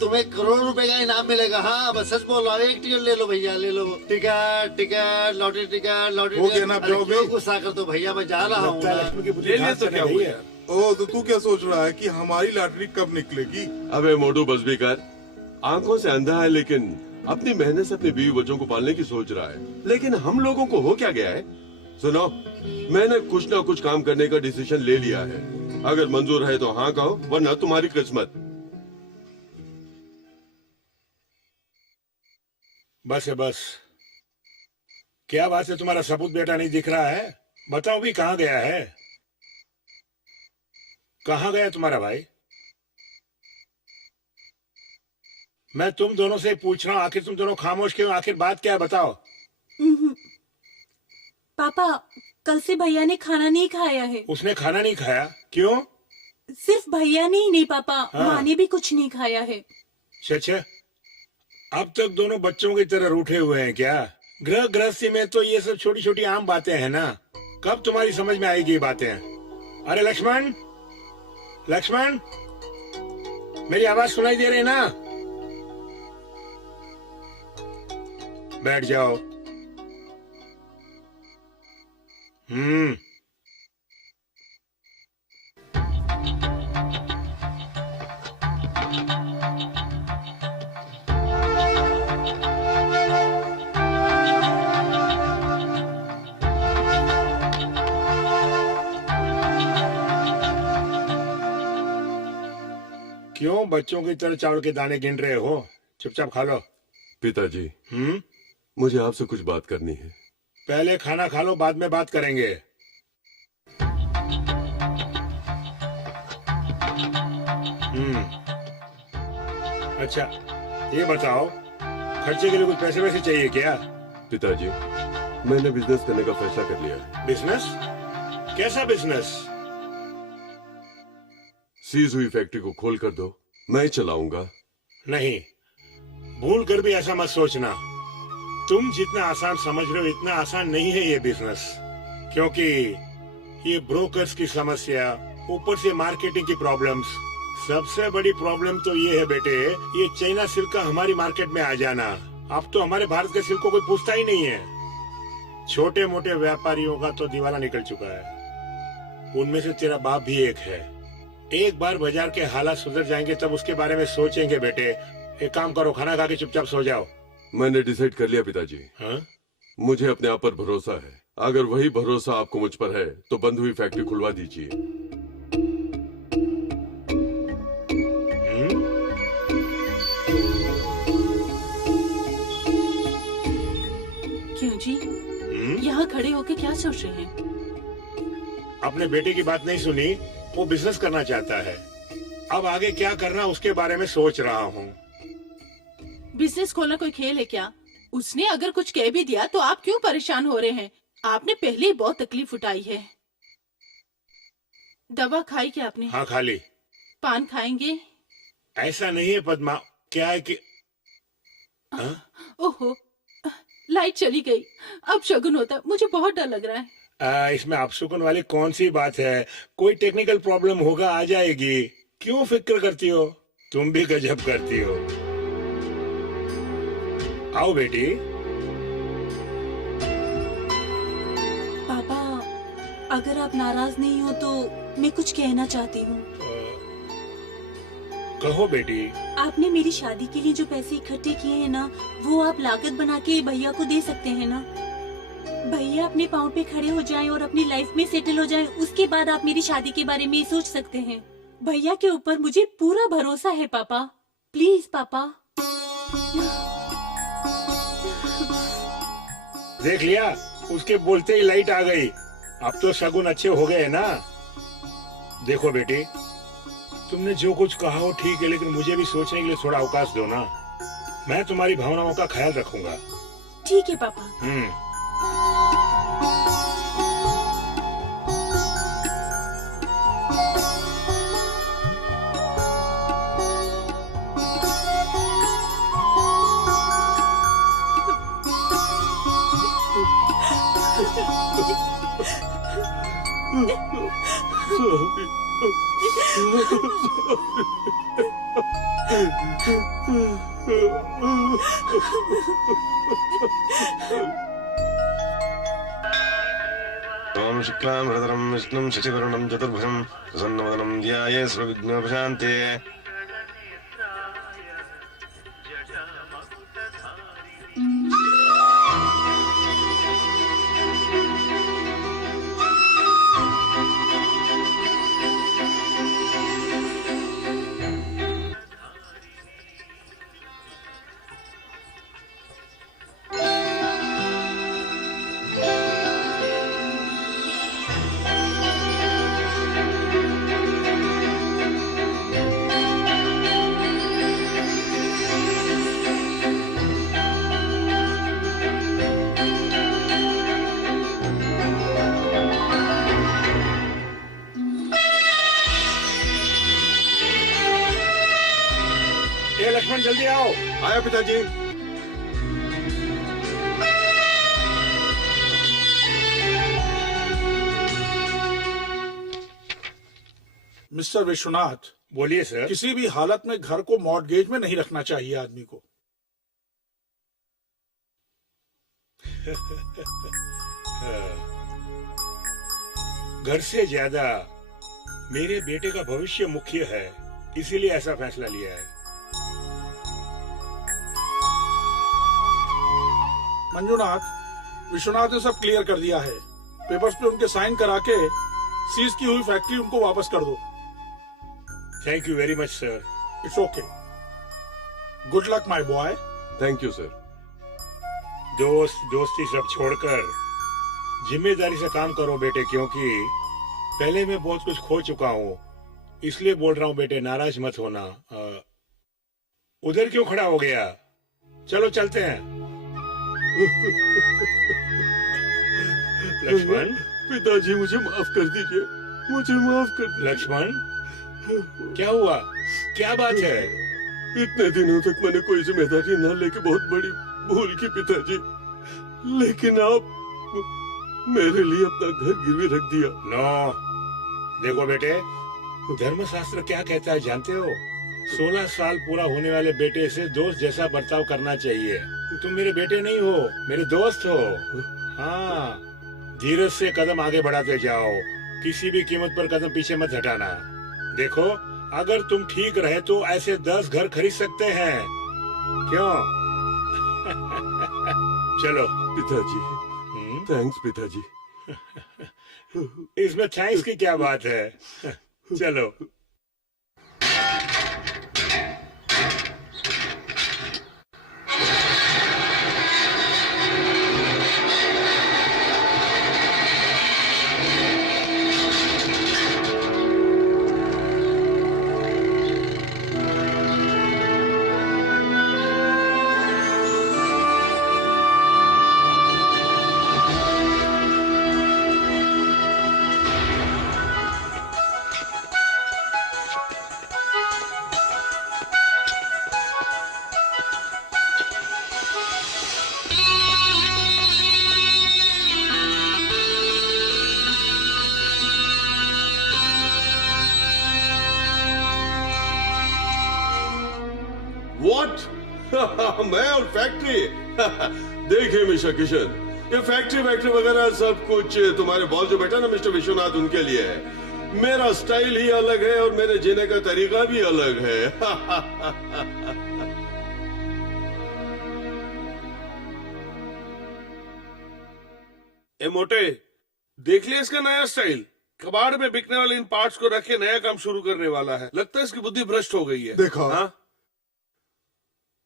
तुम्हें करोड़ रुपए का इनाम मिलेगा। हाँ, बस सच बोल रहा हूँ, एक टिकट ले लो भैया, ले लो। Ticket ticket, lottery ticket, lottery हो गया ना? क्यों गुस्सा कर दो भैया, मैं जा रहा हूँ। ले लिया तो क्या हुआ? ओ, तो तू क्या सोच रहा है कि हमारी लॉटरी कब निकलेगी? अबे मोटू, बस भी कर। आंखों से अंधा है, लेकिन अपनी मेहनत से अपने बीवी बच्चों को पालने की सोच रहा है। लेकिन हम लोगों को हो क्या गया है? सुनो, मैंने कुछ ना कुछ काम करने का डिसीजन ले लिया है। अगर मंजूर है तो हाँ कहो, वरना तुम्हारी किस्मत। बस है बस। क्या बात है, तुम्हारा सपूत बेटा नहीं दिख रहा है? बताओ भी, कहाँ गया है? कहाँ गया तुम्हारा भाई? मैं तुम दोनों से पूछ रहा हूँ, आखिर तुम दोनों खामोश क्यों? आखिर बात क्या है, बताओ। पापा, कल से भैया ने खाना नहीं खाया है। उसने खाना नहीं खाया? क्यों? सिर्फ भैया ने ही नहीं पापा, हाँ। माँ ने भी कुछ नहीं खाया है। अच्छा, अब तक दोनों बच्चों की तरह रूठे हुए हैं क्या? गृह गृहस्थी में तो ये सब छोटी छोटी आम बातें हैं ना। कब तुम्हारी समझ में आएगी ये बातें? अरे लक्ष्मण, लक्ष्मण, मेरी आवाज सुनाई दे रही है ना? बैठ जाओ। क्यों बच्चों की तरह चावल के दाने गिन रहे हो? चुपचाप खा लो। पिताजी, मुझे आपसे कुछ बात करनी है। पहले खाना खा लो, बाद में बात करेंगे। अच्छा, ये बताओ, खर्चे के लिए कुछ पैसे वैसे चाहिए क्या? पिताजी, मैंने बिजनेस करने का फैसला कर लिया है। बिजनेस? कैसा बिजनेस? सीज हुई फैक्ट्री को खोल कर दो, मैं चलाऊंगा। नहीं, भूल कर भी ऐसा मत सोचना। तुम जितना आसान समझ रहे हो इतना आसान नहीं है ये बिजनेस, क्योंकि ये ब्रोकर्स की समस्या, ऊपर से मार्केटिंग की प्रॉब्लम्स। सबसे बड़ी प्रॉब्लम तो ये है बेटे, ये चाइना सिल्क का हमारी मार्केट में आ जाना। अब तो हमारे भारत के सिल्क को कोई पूछता ही नहीं है। छोटे मोटे व्यापारियों का तो दिवाला निकल चुका है। उनमें से तेरा बाप भी एक है। एक बार बाजार के हालात सुधर जाएंगे तब उसके बारे में सोचेंगे बेटे। एक काम करो, खाना खा के चुपचाप सो जाओ। मैंने डिसाइड कर लिया पिताजी। हाँ? मुझे अपने आप पर भरोसा है। अगर वही भरोसा आपको मुझ पर है तो बंद हुई फैक्ट्री खुलवा दीजिए। क्यों जी? यहाँ खड़े होके क्या सोच रहे हैं? अपने बेटे की बात नहीं सुनी, वो बिजनेस करना चाहता है। अब आगे क्या करना उसके बारे में सोच रहा हूँ। बिजनेस खोलना कोई खेल है क्या? उसने अगर कुछ कह भी दिया तो आप क्यों परेशान हो रहे हैं? आपने पहले ही बहुत तकलीफ उठाई है। दवा खाई क्या आपने? हाँ, खा ली। पान खाएंगे? ऐसा नहीं है पद्मा, क्या है कि ओहो, लाइट चली गई। अब शगुन होता, मुझे बहुत डर लग रहा है। इसमें अपशकुन वाली कौन सी बात है? कोई टेक्निकल प्रॉब्लम होगा, आ जाएगी। क्यों फिक्र करती हो? तुम भी गजब करती हो। आओ बेटी। पापा, अगर आप नाराज नहीं हो तो मैं कुछ कहना चाहती हूँ। कहो बेटी। आपने मेरी शादी के लिए जो पैसे इकट्ठे किए हैं ना, वो आप लागत बना के भैया को दे सकते हैं ना। भैया अपने पाँव पे खड़े हो जाएं और अपनी लाइफ में सेटल हो जाएं, उसके बाद आप मेरी शादी के बारे में सोच सकते हैं। भैया के ऊपर मुझे पूरा भरोसा है पापा। प्लीज पापा। देख लिया, उसके बोलते ही लाइट आ गई। अब तो शगुन अच्छे हो गए ना। देखो बेटी, तुमने जो कुछ कहा वो ठीक है, लेकिन मुझे भी सोचने के लिए थोड़ा अवकाश दो ना। मैं तुम्हारी भावनाओं का ख्याल रखूंगा। ठीक है पापा। ओम शुक्लां भरतरं विष्णुं शशिवर्णं चतुर्भुजं प्रसन्नवदनं ध्यायेत् सर्वविघ्नोपशान्तये। आया पिताजी। मिस्टर विश्वनाथ, बोलिए सर। किसी भी हालत में घर को मॉर्टगेज में नहीं रखना चाहिए आदमी को। घर से ज्यादा मेरे बेटे का भविष्य मुख्य है, इसीलिए ऐसा फैसला लिया है। मंजुनाथ, विश्वनाथ ने सब क्लियर कर दिया है। पेपर्स पे उनके साइन करा के सीज की हुई फैक्ट्री उनको वापस कर दो। Thank you very much sir. It's okay. Good luck my boy. Thank you sir. दोस्ती सब छोड़कर जिम्मेदारी से काम करो बेटे, क्योंकि पहले मैं बहुत कुछ खो चुका हूँ, इसलिए बोल रहा हूँ बेटे, नाराज मत होना। उधर क्यों खड़ा हो गया? चलो चलते हैं। लक्ष्मण। पिताजी मुझे माफ कर दीजिए, मुझे माफ कर दीजिए। लक्ष्मण, क्या हुआ? क्या बात है? इतने दिनों तक मैंने कोई जिम्मेदारी न लेके बहुत बड़ी भूल की पिताजी, लेकिन आप मेरे लिए अपना घर गिरवी रख दिया। नो, देखो बेटे, धर्मशास्त्र क्या कहता है जानते हो? 16 साल पूरा होने वाले बेटे से दोस्त जैसा बर्ताव करना चाहिए। तुम मेरे बेटे नहीं हो, मेरे दोस्त हो। हाँ, धीरज से कदम आगे बढ़ाते जाओ, किसी भी कीमत पर कदम पीछे मत हटाना। देखो, अगर तुम ठीक रहे तो ऐसे 10 घर खरीद सकते हैं। क्यों? चलो पिताजी। थैंक्स पिताजी। इसमें थैंक्स की क्या बात है? चलो। मैं और फैक्ट्री। देखिए मिस्टर किशन, ये फैक्ट्री वगैरह सब कुछ तुम्हारे बॉस जो बैठा ना मिस्टर विश्वनाथ, उनके लिए है। मेरा स्टाइल ही अलग है और मेरे जीने का तरीका भी अलग है। ए मोटे, देख लिया इसका नया स्टाइल? कबाड़ में बिकने वाले इन पार्ट्स को रख के नया काम शुरू करने वाला है। लगता है इसकी बुद्धि भ्रष्ट हो गई है। देखा? हाँ?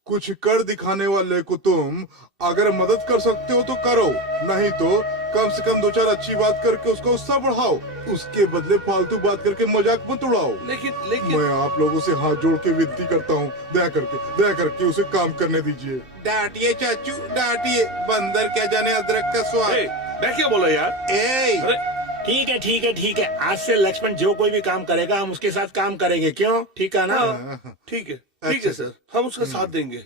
कुछ कर दिखाने वाले को तुम अगर मदद कर सकते हो तो करो, नहीं तो कम से कम 2-4 अच्छी बात करके उसका उत्साह बढ़ाओ। उसके बदले फालतू बात करके मजाक मत उड़ाओ। लेकिन मैं आप लोगों से हाथ जोड़ के विनती करता हूँ, दया करके उसे काम करने दीजिए। डांटिए चाचू, डांटिए। बंदर क्या जाने अदरक का स्वाद। मैं क्या बोला यार? ठीक है। आज से लक्ष्मण जो कोई भी काम करेगा हम उसके साथ काम करेंगे। क्यों? ठीक है ना? ठीक है सर, हम उसका साथ देंगे।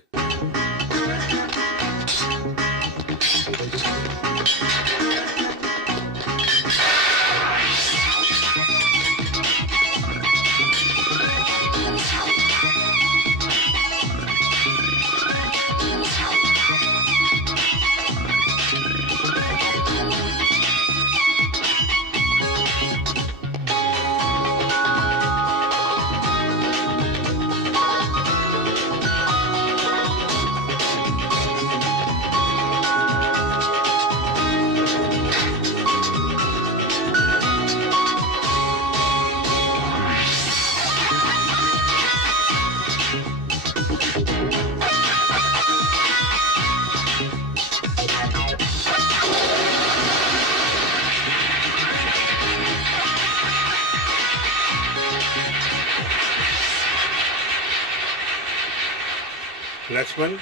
लक्ष्मण,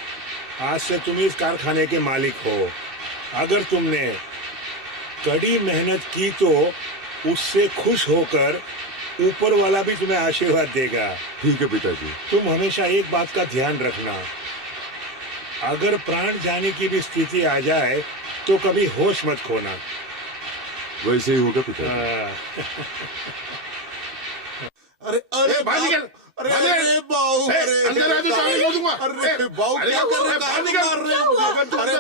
आज से तुम इस कारखाने के मालिक हो। अगर तुमने कड़ी मेहनत की तो उससे खुश होकर ऊपर वाला भी तुम्हें आशीर्वाद देगा। ठीक है पिताजी। तुम हमेशा एक बात का ध्यान रखना, अगर प्राण जाने की भी स्थिति आ जाए तो कभी होश मत खोना। वैसे ही होगा पिता। अरे अरे बाहर निकल। अरे अरे बाऊ, अंदर आ तो सामने बोल दूंगा। अरे बाऊ क्या कर रहे हो? अरे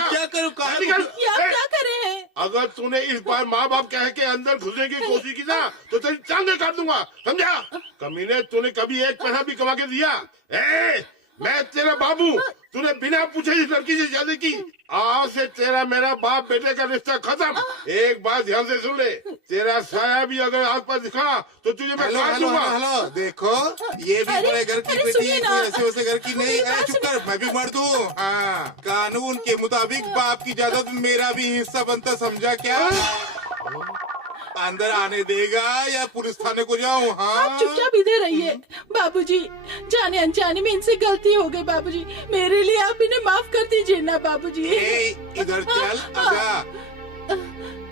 क्या करो क्या करे हैं? अगर तूने इस बार माँ बाप कह के अंदर घुसने की कोशिश की ना तो तेरी टांगे काट दूंगा, समझा? कमीने, तूने कभी एक पैसा भी कमा के दिया? मैं तेरा बाबू, तूने बिना पूछे इस लड़की से शादी की। आज से तेरा मेरा बाप बेटे का रिश्ता खत्म। एक बात ध्यान से सुन ले, तेरा साया भी अगर आस पास दिखा तो तुझे मैं काट दूंगा। हेलो, देखो ये भी बड़े घर की बेटी, ऐसे वैसे घर की नहीं। चुप कर, मैं भी मर्द हूँ। हाँ, कानून के मुताबिक बाप की इजाजत मेरा भी हिस्सा बनता, समझा क्या? अंदर आने देगा या पुलिस थाने को जाऊं? हाँ, आप चुपचाप इधर रहिए बाबूजी। जाने अनजाने में इनसे गलती हो गई बाबूजी, मेरे लिए आप इन्हें माफ कर दीजिए ना बाबूजी। इधर चल, आजा।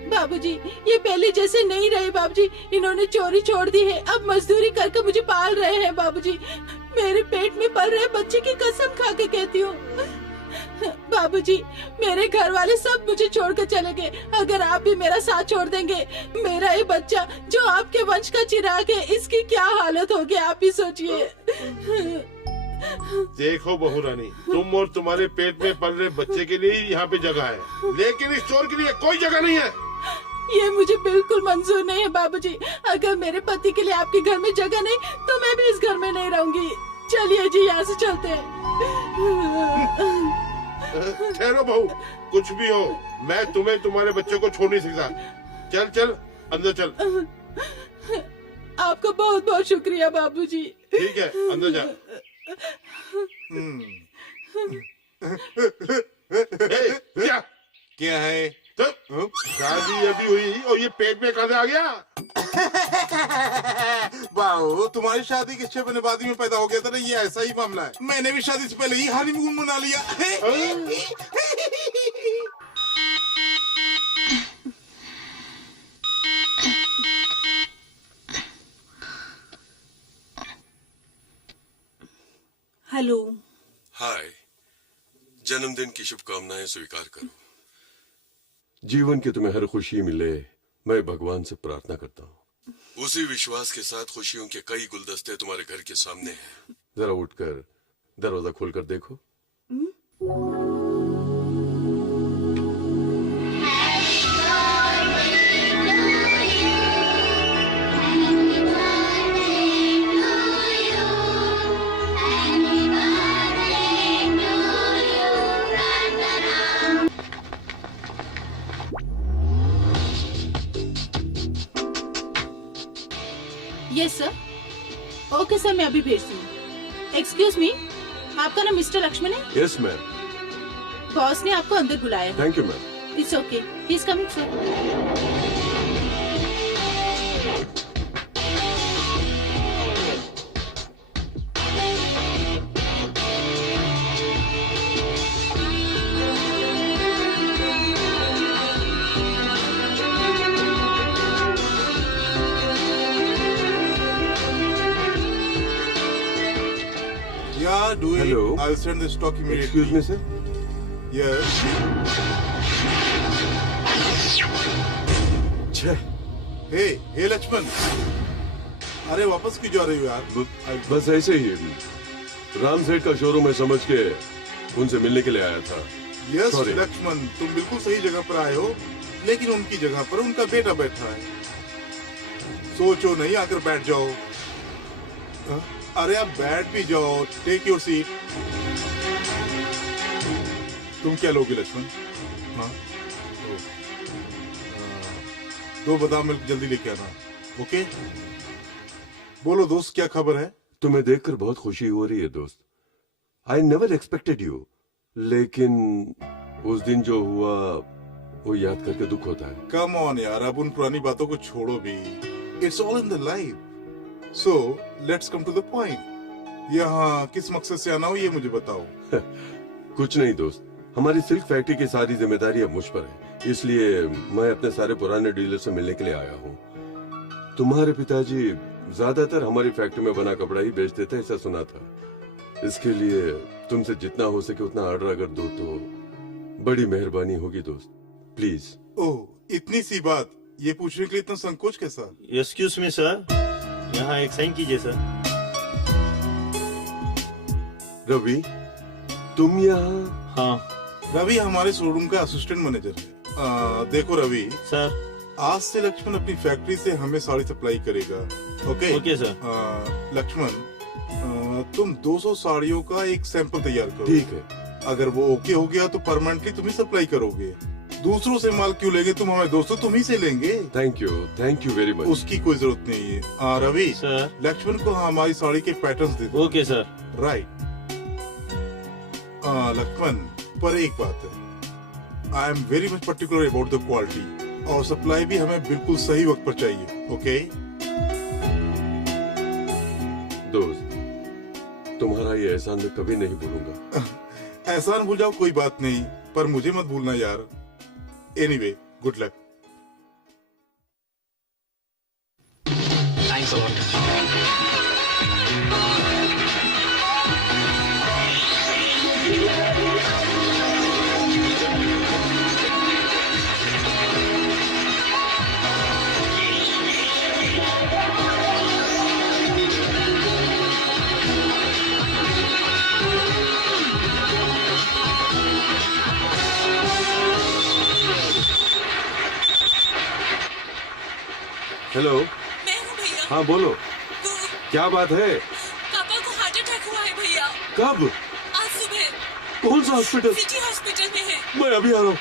बाबूजी ये पहले जैसे नहीं रहे बाबूजी, इन्होंने चोरी छोड़ दी है, अब मजदूरी करके मुझे पाल रहे हैं बाबूजी। मेरे पेट में पल रहे बच्चे की कसम खा के कहती हूँ बाबूजी, मेरे घर वाले सब मुझे छोड़कर चले गए। अगर आप भी मेरा साथ छोड़ देंगे, मेरा ये बच्चा जो आपके वंश का चिराग है, इसकी क्या हालत होगी आप ही सोचिए। देखो बहू रानी, तुम और तुम्हारे पेट में पल रहे बच्चे के लिए यहाँ पे जगह है, लेकिन इस चोर के लिए कोई जगह नहीं है। ये मुझे बिल्कुल मंजूर नहीं है बाबूजी। अगर मेरे पति के लिए आपके घर में जगह नहीं तो मैं भी इस घर में नहीं रहूंगी। चलिए जी, यहाँ से चलते हैं। ठहरो बहू, कुछ भी हो, मैं तुम्हें तुम्हारे बच्चे को छोड़ नहीं सकता। चल चल अंदर चल। आपका बहुत बहुत शुक्रिया बाबूजी। ठीक है, अंदर जा। क्या है? तो शादी अभी हुई और ये पेट में कहाँ से आ गया? बाबू, तुम्हारी शादी के 6 महीने बाद ही में पैदा हो गया था ना, ये ऐसा ही मामला है। मैंने भी शादी से पहले ही हनीमून मना लिया। हेलो। हाय, जन्मदिन की शुभकामनाएं स्वीकार करो। जीवन की तुम्हें हर खुशी मिले, मैं भगवान से प्रार्थना करता हूँ। उसी विश्वास के साथ खुशियों के कई गुलदस्ते तुम्हारे घर के सामने हैं। जरा उठकर दरवाजा खोलकर देखो। Yes sir. ओके सर, मैं अभी भेजती हूँ। एक्सक्यूज मी, आपका नाम मिस्टर लक्ष्मण है? Yes ma'am. बॉस ने आपको अंदर बुलाया। Thank you ma'am. It's okay, he is coming sir. Yeah, do it. Hello. I'll send the stock immediately. Excuse me, sir. Yes. Hey, Lakshman. अरे वापस क्यों जा रही हो यार? बस ऐसे ही राम सेठ का शोरूम है, समझ के उनसे मिलने के लिए आया था। यस लक्ष्मण, तुम बिल्कुल सही जगह पर आए हो, लेकिन उनकी जगह पर उनका बेटा बैठा है। सोचो नहीं, आकर बैठ जाओ। अरे आप बैठ भी जाओ, टेक योर सीट। तुम क्या लोगे लक्ष्मण? हाँ, 2 बादाम मिल्क जल्दी लेके आना। ओके, बोलो दोस्त, क्या खबर है? तुम्हें देखकर बहुत खुशी हो रही है दोस्त। आई नेवर एक्सपेक्टेड यू, लेकिन उस दिन जो हुआ वो याद करके दुख होता है। कम ऑन यार, अब उन पुरानी बातों को छोड़ो भी। It's all in the life. So, let's come to the point. यहाँ किस मकसद से आना हो ये मुझे बताओ। कुछ नहीं दोस्त, हमारी सिल्क फैक्ट्री की सारी जिम्मेदारी अब मुझ पर है, इसलिए मैं अपने सारे पुराने डीलर से मिलने के लिए आया हूँ। तुम्हारे पिताजी ज्यादातर हमारी फैक्ट्री में बना कपड़ा ही बेचते थे, ऐसा सुना था। इसके लिए तुमसे जितना हो सके उतना ऑर्डर अगर दो तो बड़ी मेहरबानी होगी दोस्त, प्लीज। ओह, इतनी सी बात, ये पूछने के लिए इतना संकोच कैसा? एक्सक्यूज मी सर, यहाँ एक साइन कीजिए सर। रवि, तुम यहाँ? हाँ। रवि हमारे शोरूम का असिस्टेंट मैनेजर है। देखो रवि सर, आज से लक्ष्मण अपनी फैक्ट्री से हमें साड़ी सप्लाई करेगा। ओके? Okay sir. लक्ष्मण, तुम 200 साड़ियों का एक सैंपल तैयार करो। ठीक है। अगर वो ओके हो गया तो परमानेंटली तुम ही सप्लाई करोगे। दूसरों से माल क्यों लेंगे? तुम हमारे दोस्तों, तुम ही से लेंगे। Thank you very much. उसकी कोई जरूरत नहीं है। रवि सर, लक्ष्मण को हमारी साड़ी के पैटर्न्स दे दो। Okay sir. राइट। लक्ष्मण, पर एक बात है, I am very much particular about the quality, और सप्लाई भी हमें बिल्कुल सही वक्त पर चाहिए। ओके दोस्त, तुम्हारा ये एहसान मैं कभी नहीं भूलूंगा। एहसान भूल जाओ, कोई बात नहीं, पर मुझे मत भूलना यार। Anyway, good luck. Thanks a lot. Hello. मैं हूँ भैया। हाँ बोलो, क्या बात है? पापा को हार्ट अटैक हुआ है भैया। कब? आज सुबह। कौन सा हॉस्पिटल? सिटी हॉस्पिटल में है। मैं अभी आ रहा हूँ।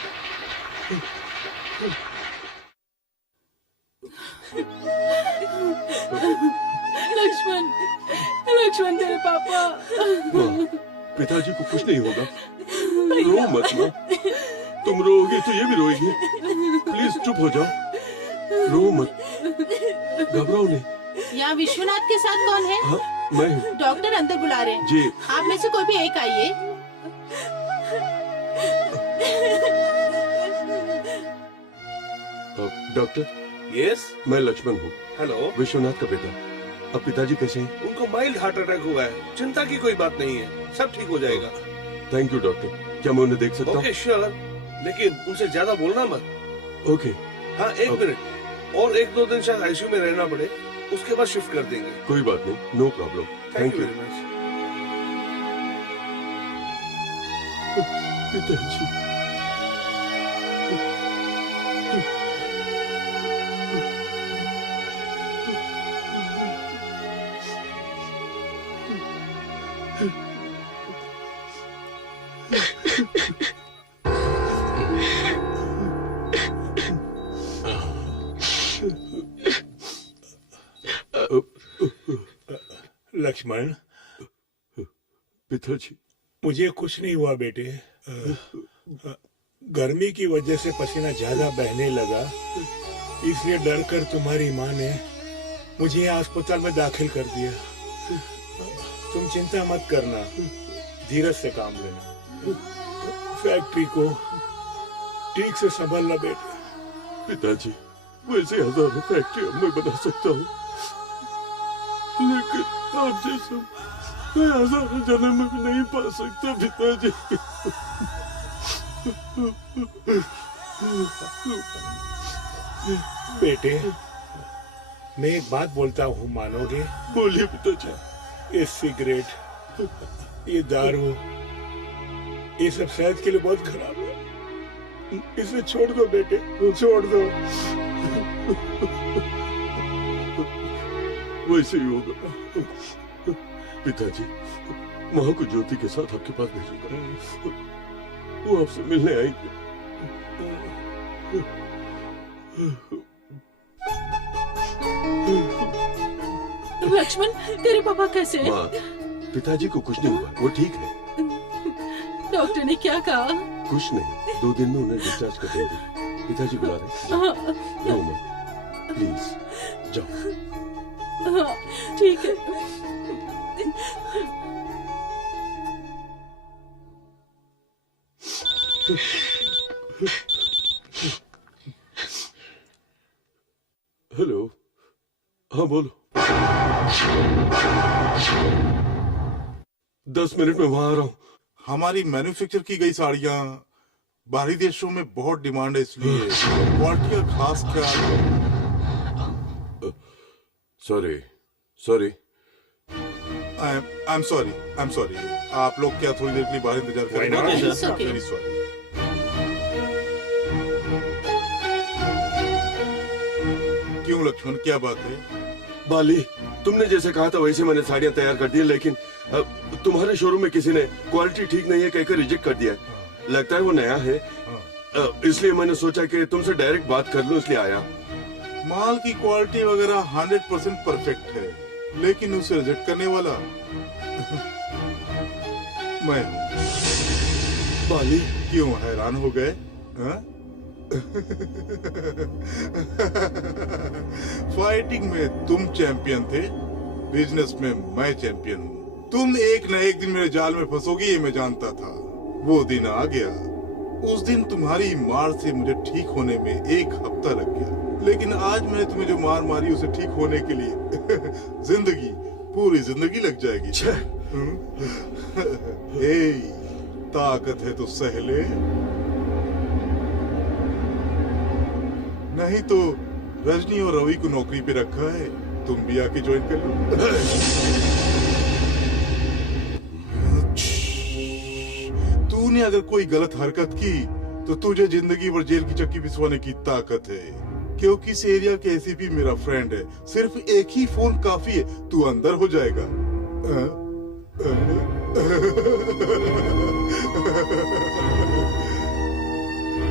लक्ष्मण तेरे पापा। पिताजी को कुछ नहीं होगा, रो मत माँ। तुम रोओगी तो ये भी रोएगी। प्लीज चुप हो जाओ, रो मत, घबराओ नहीं। यहाँ विश्वनाथ के साथ कौन है? हाँ, मैं हूँ। डॉक्टर अंदर बुला रहे हैं। जी। आप में से कोई भी एक आइए। डॉक्टर। यस, मैं लक्ष्मण हूँ। हेलो। विश्वनाथ का बेटा। अब पिताजी कैसे हैं? उनको माइल्ड हार्ट अटैक हुआ है, चिंता की कोई बात नहीं है, सब ठीक हो जाएगा। Thank you doctor. क्या मैं उन्हें देख सकता हूँ? ओके श्योर, लेकिन उनसे ज्यादा बोलना मत। ओके। हाँ, एक मिनट, और 1-2 दिन शायद आईसीयू में रहना पड़े, उसके बाद शिफ्ट कर देंगे। कोई बात नहीं, no problem. Thank you very much. पिताजी। लक्ष्मण, पिताजी। मुझे कुछ नहीं हुआ बेटे। गर्मी की वजह से पसीना ज्यादा बहने लगा, इसलिए डर कर तुम्हारी माँ ने मुझे अस्पताल में दाखिल कर दिया। तुम चिंता मत करना, धीरज से काम लेना। फैक्ट्री को ठीक से संभालना बेटे। पिताजी, वैसे हजारों फैक्ट्री मैं बना सकता हूँ, लेकिन आप जैसा मैं हजारों जन्म में भी नहीं पा सकता पिताजी। बेटे, मैं एक बात बोलता हूँ, मानोगे? बोलिए पिताजी। ये सिगरेट, ये दारू, ये सब सेहत के लिए बहुत खराब है। इसे छोड़ दो बेटे, छोड़ दो। वैसे ही होगा पिताजी। माँ को ज्योति के साथ आपके पास भेजूंगा, वो आपसे मिलने आएंगे। लक्ष्मण, तेरे पापा कैसे हैं? माँ, पिताजी को कुछ नहीं हुआ, वो ठीक है। डॉक्टर ने क्या कहा? कुछ नहीं, 2 दिन में उन्हें डिस्चार्ज कर देंगे। पिताजी बुला रहे हैं, रो मत प्लीज, जाओ। हाँ, ठीक है। हेलो। हाँ बोलो। 10 मिनट में वहां आ रहा हूँ। हमारी मैन्युफैक्चर की गई साड़ियाँ बाहरी देशों में बहुत डिमांड है, इसलिए क्वालिटी का खास ख्याल। Sorry I am sorry. आप लोग क्या थोड़ी देर के लिए बाहर इंतजार करें? Very sorry. क्यों लक्ष्मण, क्या बात है? बाली, तुमने जैसे कहा था वैसे मैंने साड़ियाँ तैयार कर दी, लेकिन तुम्हारे शोरूम में किसी ने क्वालिटी ठीक नहीं है कहकर रिजेक्ट कर दिया। लगता है वो नया है, इसलिए मैंने सोचा कि तुमसे डायरेक्ट बात कर लूं, इसलिए आया। माल की क्वालिटी वगैरह 100% परफेक्ट है, लेकिन उसे रिजेक्ट करने वाला मैं। बाली, क्यों हैरान हो गए? फाइटिंग में तुम चैंपियन थे, बिजनेस में मैं चैंपियन हूँ। तुम एक न एक दिन मेरे जाल में फंसोगी ये मैं जानता था। वो दिन आ गया। उस दिन तुम्हारी मार से मुझे ठीक होने में 1 हफ्ता लग गया, लेकिन आज मैंने तुम्हें जो मार मारी उसे ठीक होने के लिए पूरी जिंदगी लग जाएगी। ताकत है तो सह ले, नहीं तो रजनी और रवि को नौकरी पे रखा है, तुम भी आके ज्वाइन कर लो। तूने अगर कोई गलत हरकत की तो तुझे जिंदगी भर जेल की चक्की पिसवाने की ताकत है, क्योंकि इस एरिया के एसीपी मेरा फ्रेंड है। सिर्फ एक ही फोन काफी है, तू अंदर हो जाएगा।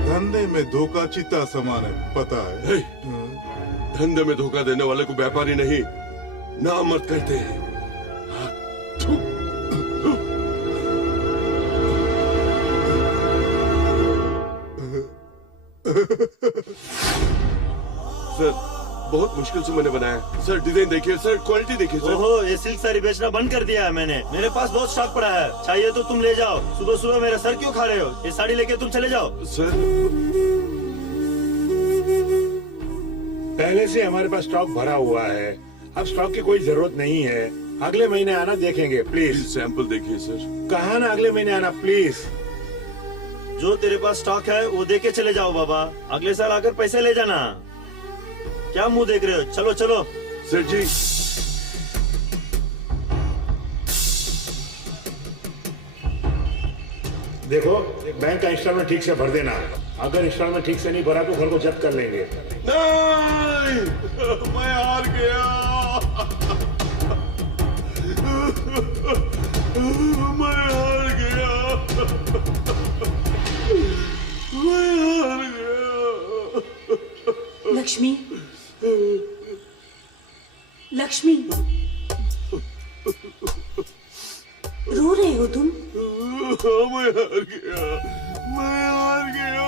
धंधे में धोखा चिता समान है, पता है? धंधे में धोखा देने वाले को व्यापारी नहीं नामर्द कहते हैं। सर, बहुत मुश्किल से मैंने बनाया। सर डिजाइन देखिए, सर क्वालिटी देखिए सर। ओहो, ये सिल्क साड़ी बेचना बंद कर दिया है मैंने। मेरे पास बहुत स्टॉक पड़ा है, चाहिए तो तुम ले जाओ। सुबह सुबह मेरा सर क्यों खा रहे हो? ये साड़ी लेके तुम चले जाओ। सर, पहले से हमारे पास स्टॉक भरा हुआ है, अब स्टॉक की कोई जरूरत नहीं है। अगले महीने आना, देखेंगे। प्लीज सैंपल देखिए सर। कहा ना अगले महीने आना, प्लीज। जो तेरे पास स्टॉक है वो दे के चले जाओ बाबा, अगले साल आकर पैसे ले जाना। क्या मुंह देख रहे हो? चलो चलो। सर जी, देखो, बैंक का इंस्टॉलमेंट ठीक से भर देना। अगर इंस्टॉलमेंट ठीक से नहीं भरा तो घर को जब्त कर लेंगे। नहीं, मैं हार गया। मैं हार गया। लक्ष्मी, लक्ष्मी, रो रहे हो तुम? मैं हार गया, मैं हार गया।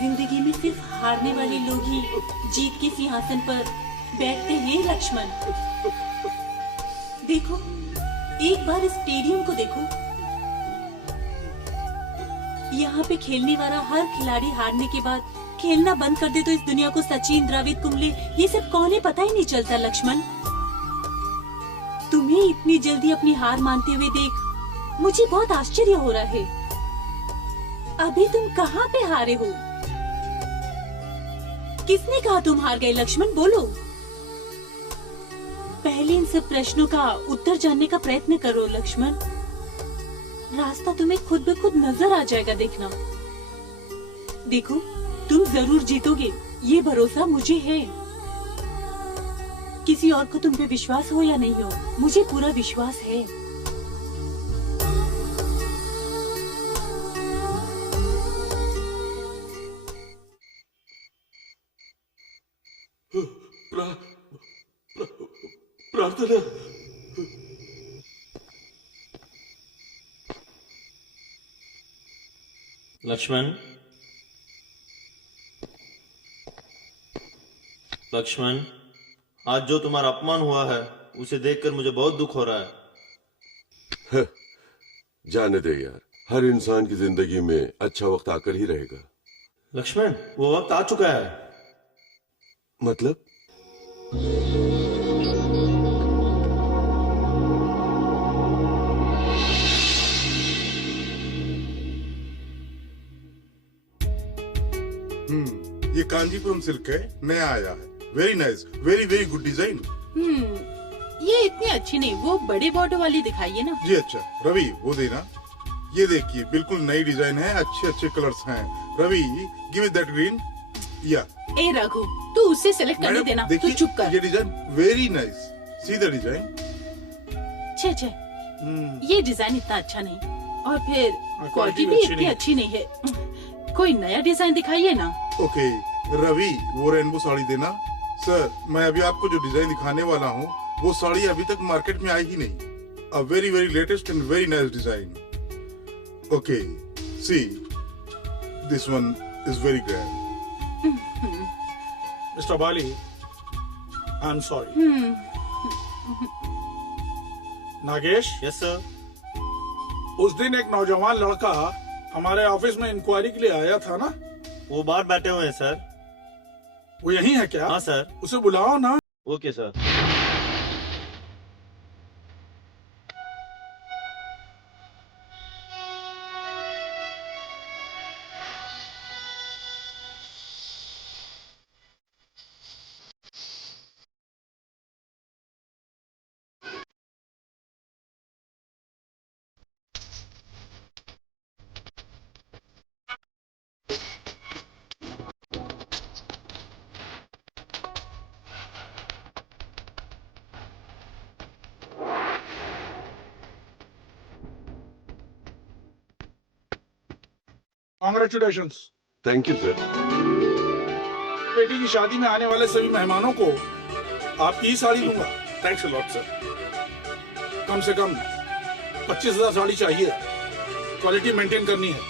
जिंदगी में सिर्फ हारने वाले लोग ही जीत के सिंहासन पर बैठते हैं लक्ष्मण। देखो, एक बार इस स्टेडियम को देखो। यहाँ पे खेलने वाला हर खिलाड़ी हारने के बाद खेलना बंद कर दे तो इस दुनिया को सचिन, द्रविड़, कुंबले ये सब कौन है पता ही नहीं चलता। लक्ष्मण, तुम्हें इतनी जल्दी अपनी हार मानते हुए देख मुझे बहुत आश्चर्य हो रहा है। अभी तुम कहाँ पे हारे हो? किसने कहा तुम हार गए? लक्ष्मण बोलो। पहले इन सब प्रश्नों का उत्तर जानने का प्रयत्न करो लक्ष्मण। रास्ता तुम्हें खुद ब खुद नजर आ जाएगा, देखना। देखो, तुम जरूर जीतोगे, ये भरोसा मुझे है। किसी और को तुम पे विश्वास हो या नहीं हो, मुझे पूरा विश्वास है। प्रार्थना। लक्ष्मण, लक्ष्मण, आज जो तुम्हारा अपमान हुआ है उसे देखकर मुझे बहुत दुख हो रहा है। जाने दे यार, हर इंसान की जिंदगी में अच्छा वक्त आकर ही रहेगा। लक्ष्मण, वो वक्त आ चुका है। मतलब? ये कांजीपुरम सिल्क है, नया आया है। Very nice, very very good design. ये इतनी अच्छी नहीं, वो बड़े बॉर्डर वाली दिखाइए ना। जी अच्छा, रवि वो देना। ये देखिए बिल्कुल नई डिजाइन है, अच्छे अच्छे कलर्स हैं। Ravi give it that green. या ए रघु, तू उससे सेलेक्ट करने देना, तू चुप कर। ये design very nice, see the design. छे ये डिजाइन इतना अच्छा नहीं, और फिर क्वालिटी भी इतनी अच्छी नहीं है। कोई नया डिजाइन दिखाइए ना। ओके रवि, वो रेनबो साड़ी देना। सर मैं अभी आपको जो डिजाइन दिखाने वाला हूँ वो साड़ी अभी तक मार्केट में आई ही नहीं। A very very latest and very nice design. Okay see this one is very grand. Mister Bali, I am sorry. Nagesh. Yes sir. उस दिन एक नौजवान लड़का हमारे ऑफिस में इंक्वायरी के लिए आया था ना? वो बाहर बैठे हुए हैं सर। वो यहीं है क्या? हाँ सर। उसे बुलाओ ना। Okay sir. Congratulations. Thank you sir. बेटी की शादी में आने वाले सभी मेहमानों को आपकी ही साड़ी दूंगा। Thanks a lot sir. कम से कम 25,000 साड़ी चाहिए, क्वालिटी मेंटेन करनी है।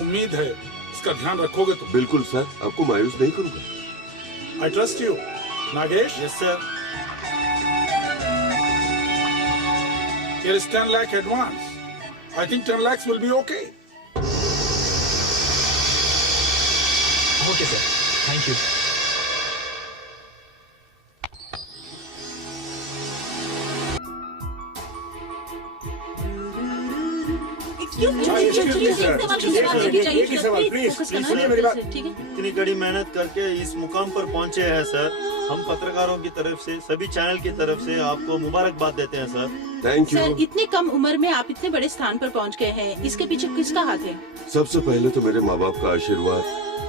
उम्मीद है इसका ध्यान रखोगे तो। बिल्कुल सर, आपको मायूस नहीं करूंगा। I trust you. Nagesh. Yes sir. Here is 10 lakh advance. I think 10 lakhs will be okay. Okay sir, thank you. इतनी कड़ी मेहनत करके इस मुकाम पर पहुंचे हैं सर। हम पत्रकारों की तरफ से, सभी चैनल की तरफ से आपको मुबारकबाद देते हैं सर। थैंक यू सर, इतनी कम उम्र में आप इतने बड़े स्थान पर पहुंच गए हैं, इसके पीछे किसका हाथ है? सबसे पहले तो मेरे माँ बाप का आशीर्वाद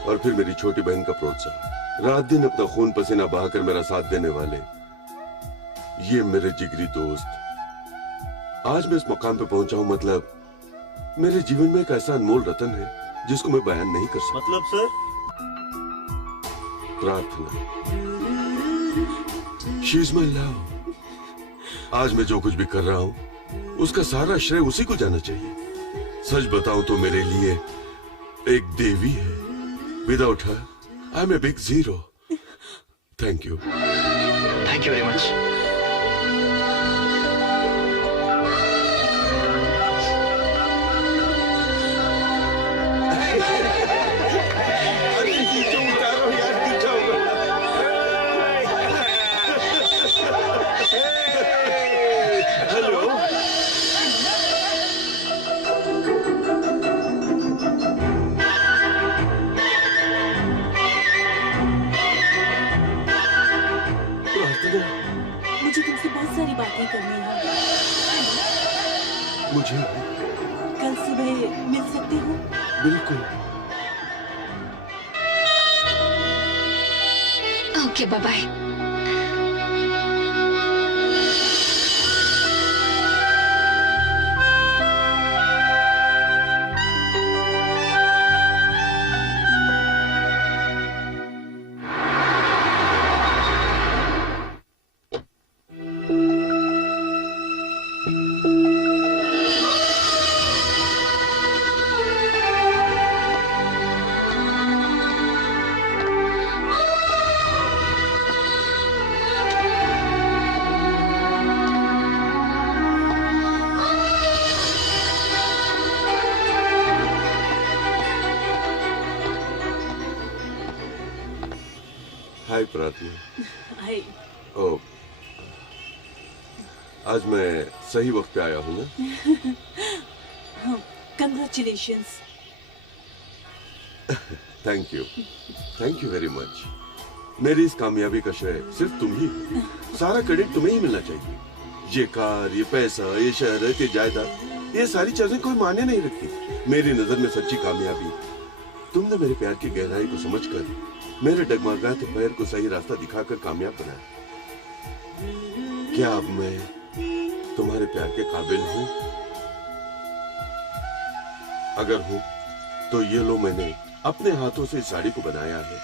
और फिर मेरी छोटी बहन का प्रोत्साहन। रात दिन अपना खून पसीना बहाकर मेरा साथ देने वाले ये मेरे जिगरी दोस्त। आज मैं इस मुकाम पे पहुंचा हूँ, मतलब मेरे जीवन में एक ऐसा अनमोल रतन है जिसको मैं बयान नहीं कर सकता। मतलब सर? प्रार्थना। She is my love. आज मैं जो कुछ भी कर रहा हूँ उसका सारा श्रेय उसी को जाना चाहिए। सच बताऊं तो मेरे लिए एक देवी है। Without her I am a big zero. Thank you. Thank you very much. मुझे तुमसे बहुत सारी बातें करनी है। मुझे कल सुबह मिल सकते हो? बिल्कुल। Okay bye bye. हाय प्रार्थना। हाय। ओ, आज मैं सही वक्त पे आया हूँ ना? Congratulations. Thank you very much. मेरी इस कामयाबी का श्रेय सिर्फ तुम ही हो। सारा क्रेडिट तुम्हें ही मिलना चाहिए। ये कार, ये पैसा, ये शहरत, ये जायदाद, ये सारी चीजें कोई मायने नहीं रखती। मेरी नजर में सच्ची कामयाबी तुमने मेरे प्यार की गहराई को समझकर मेरे डगमगाते पैर को सही रास्ता दिखाकर कामयाब बनाया। क्या अब मैं तुम्हारे प्यार के काबिल हूँ? अगर हूँ तो ये लो, मैंने अपने हाथों से इस साड़ी को बनाया है।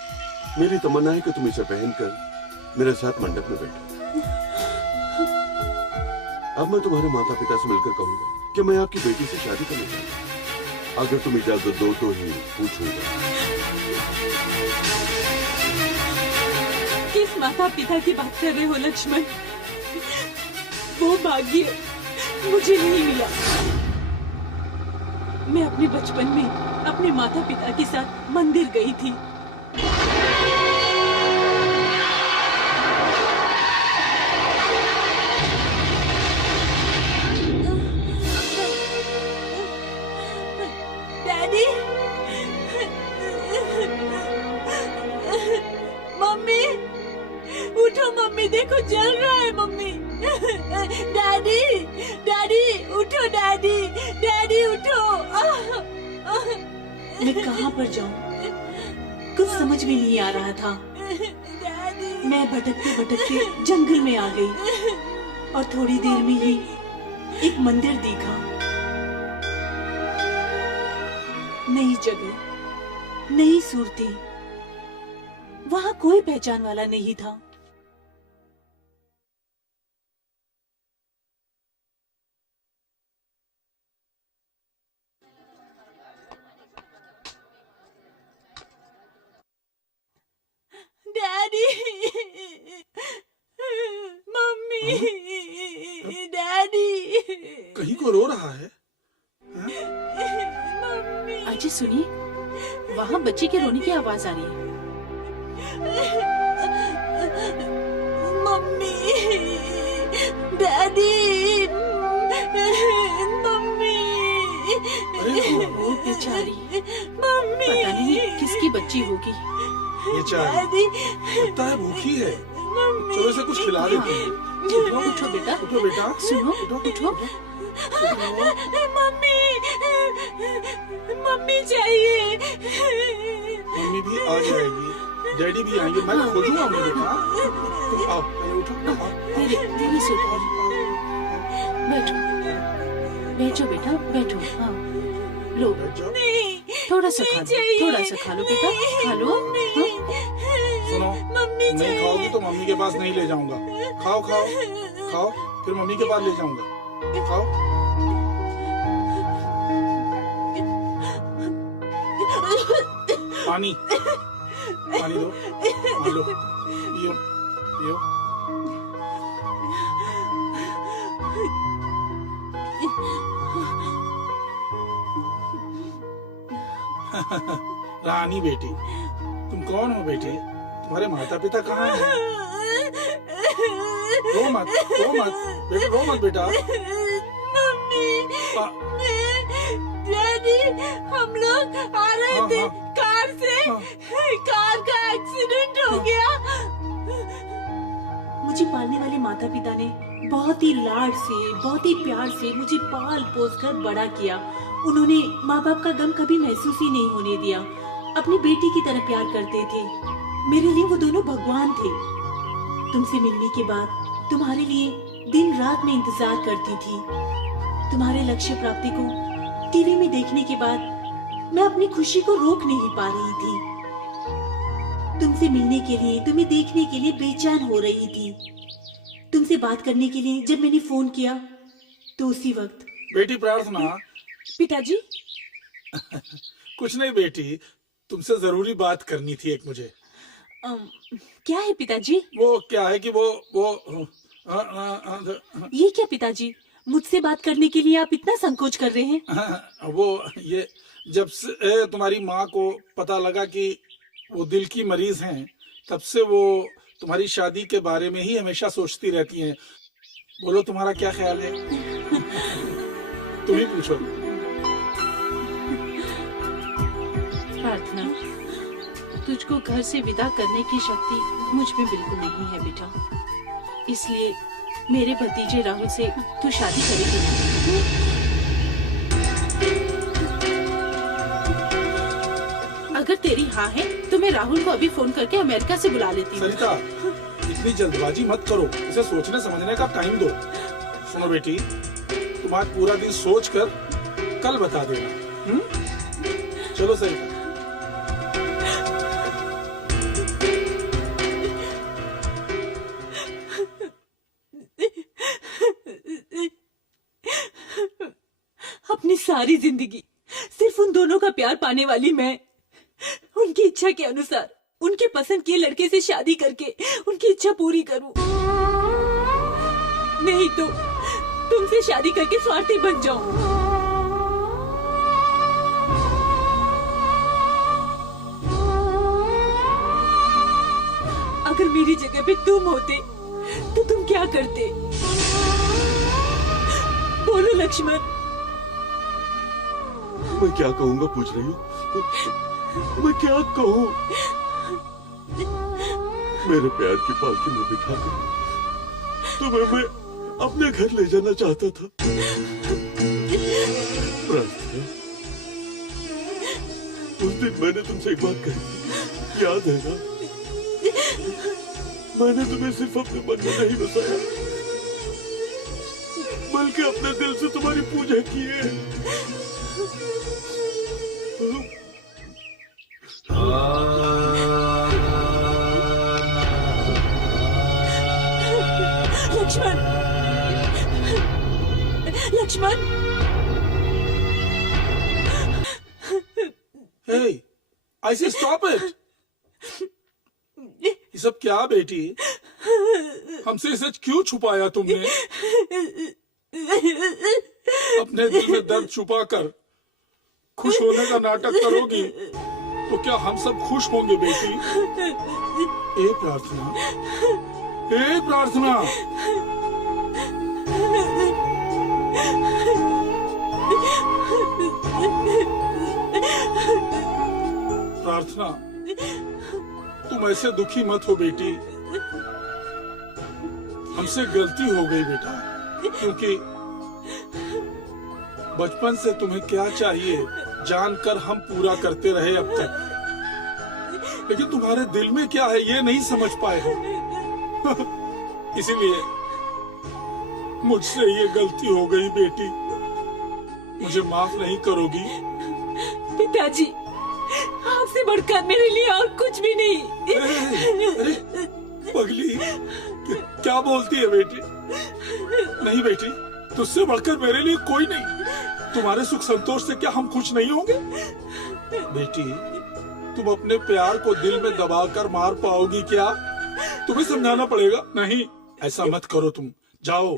मेरी तमन्ना है कि तुम इसे पहनकर मेरे साथ मंडप में बैठो। अब मैं तुम्हारे माता पिता से मिलकर कहूंगा कि मैं आपकी बेटी से शादी करना चाहता हूं। अगर तुम इजाजत दो तो ही पूछूंगा। किस माता पिता की बात कर रहे हो लक्ष्मण? वो भाग्य मुझे नहीं मिला। मैं अपने बचपन में अपने माता पिता के साथ मंदिर गई थी। डैडी, मम्मी, उठो मम्मी, देखो जल रहा है मम्मी। डैडी, डैडी उठो, डैडी, डैडी उठो। मैं कहाँ पर जाऊँ? कुछ समझ में नहीं आ रहा था। मैं भटकते भटकते जंगल में आ गई और थोड़ी देर में ही एक मंदिर दिखा। नई जगह, नई सूरतें, वहाँ कोई पहचान वाला नहीं था। Daddy, mummy, daddy. कहीं को रो रहा है? अजय सुनिए, वहाँ बच्चे के रोने की आवाज आ रही है। Mummy, daddy, mummy. वो बेचारी, मम्मी, पता नहीं किसकी बच्ची होगी। बेचारी लगता है भूखी है। चलो इसे कुछ खिला देते हैं। उठो बेटा, उठो बेटा, सुनो, उठो। मम्मी, मम्मी चाहिए। मम्मी भी आ जाएगी, डैडी भी आएंगे। मैं खोजूंगा उन्हें बेटा। तुम आओ, पहले उठो। धीरे से बैठो, बैठो बेटा, बैठो। हाँ, लो, थोड़ा सा खा लो, थोड़ा सा खा लो बेटा, खा लो। सुनो, मम्मी नहीं खाओगी तो मम्मी के पास नहीं ले जाऊंगा। खाओ खाओ खाओ, फिर मम्मी के पास ले जाऊंगा। खाओ। पानी, पानी दो, लो, पियो पियो। रानी बेटी, तुम कौन हो बेटे? तुम्हारे माता पिता कहाँ हैं? रो मत, रो मत बेटा, रो मत बेटा। मम्मी, डैडी, हम लोग आ रहे थे कार से, कार का एक्सीडेंट हो गया। मुझे पालने वाले माता पिता ने बहुत ही लाड से, बहुत ही प्यार से मुझे पाल पोस कर बड़ा किया। उन्होंने माँ बाप का गम कभी महसूस ही नहीं होने दिया। अपनी बेटी की तरह प्यार करते थे। मेरे लिए वो दोनों भगवान थे। तुमसे मिलने के बाद तुम्हारे लिए दिन रात में इंतजार करती थी। तुम्हारे लक्ष्य प्राप्ति को टीवी में देखने के बाद मैं अपनी खुशी को रोक नहीं पा रही थी। तुमसे मिलने के लिए, तुम्हें देखने के लिए बेचैन हो रही थी। तुमसे बात करने के लिए जब मैंने फोन किया तो उसी वक्त। बेटी प्रार्थना। पिताजी। कुछ नहीं बेटी, तुमसे जरूरी बात करनी थी एक मुझे। क्या है पिताजी? वो क्या है कि वो ये क्या पिताजी, मुझसे बात करने के लिए आप इतना संकोच कर रहे हैं? वो ये जब से तुम्हारी माँ को पता लगा कि वो दिल की मरीज हैं, तब से वो तुम्हारी शादी के बारे में ही हमेशा सोचती रहती हैं। बोलो तुम्हारा क्या ख्याल है? तुम ही पूछो। प्रार्थना, तुझको घर से विदा करने की शक्ति मुझ में बिल्कुल नहीं है बेटा। इसलिए मेरे भतीजे राहुल से तू शादी करेगी ना? अगर तेरी हाँ है तो मैं राहुल को अभी फोन करके अमेरिका से बुला लेती हूँ। सरिता, इतनी जल्दबाजी मत करो, इसे सोचने समझने का टाइम दो। सुनो बेटी, तुम आज पूरा दिन सोच कर कल बता देना। चलो सरिता। अपनी सारी जिंदगी सिर्फ उन दोनों का प्यार पाने वाली मैं, उनकी इच्छा के अनुसार उनके पसंद के लड़के से शादी करके उनकी इच्छा पूरी करूं, नहीं तो तुमसे शादी करके स्वार्थी बन जाऊं। अगर मेरी जगह पे तुम होते तो तुम क्या करते? बोलो लक्ष्मण। मैं क्या कहूँगा पूछ रही हूँ? मैं क्या कहूँ? मेरे प्यार की पालकी में बिठाकर तुम्हें मैं अपने घर ले जाना चाहता था। प्रार्थना, उस दिन मैंने तुमसे एक बात कही थी, याद है ना? मैंने तुम्हें सिर्फ अपने मन में नहीं बसाया, बल्कि अपने दिल से तुम्हारी पूजा की है। Lakshman, Lakshman. Hey, I say stop it. ये सब क्या बेटी? हमसे सच क्यों छुपाया तुमने? अपने दिल में दर्द छुपा कर खुश होने का नाटक करोगी तो क्या हम सब खुश होंगे बेटी? ए प्रार्थना, ए प्रार्थना। प्रार्थना, तुम ऐसे दुखी मत हो बेटी। हमसे गलती हो गई बेटा, क्योंकि बचपन से तुम्हें क्या चाहिए जानकर हम पूरा करते रहे अब तक, लेकिन तुम्हारे दिल में क्या है ये नहीं समझ पाए हो। इसीलिए मुझसे ये गलती हो गई बेटी, मुझे माफ नहीं करोगी? पिताजी, आपसे बढ़कर मेरे लिए और कुछ भी नहीं। अरे पगली, क्या बोलती है बेटी? नहीं बेटी, तुझसे बढ़कर मेरे लिए कोई नहीं। तुम्हारे सुख संतोष से क्या हम खुश नहीं होंगे? बेटी, तुम अपने प्यार को दिल में दबाकर मार पाओगी क्या? तुम्हें समझाना पड़ेगा। नहीं, ऐसा मत करो। तुम जाओ,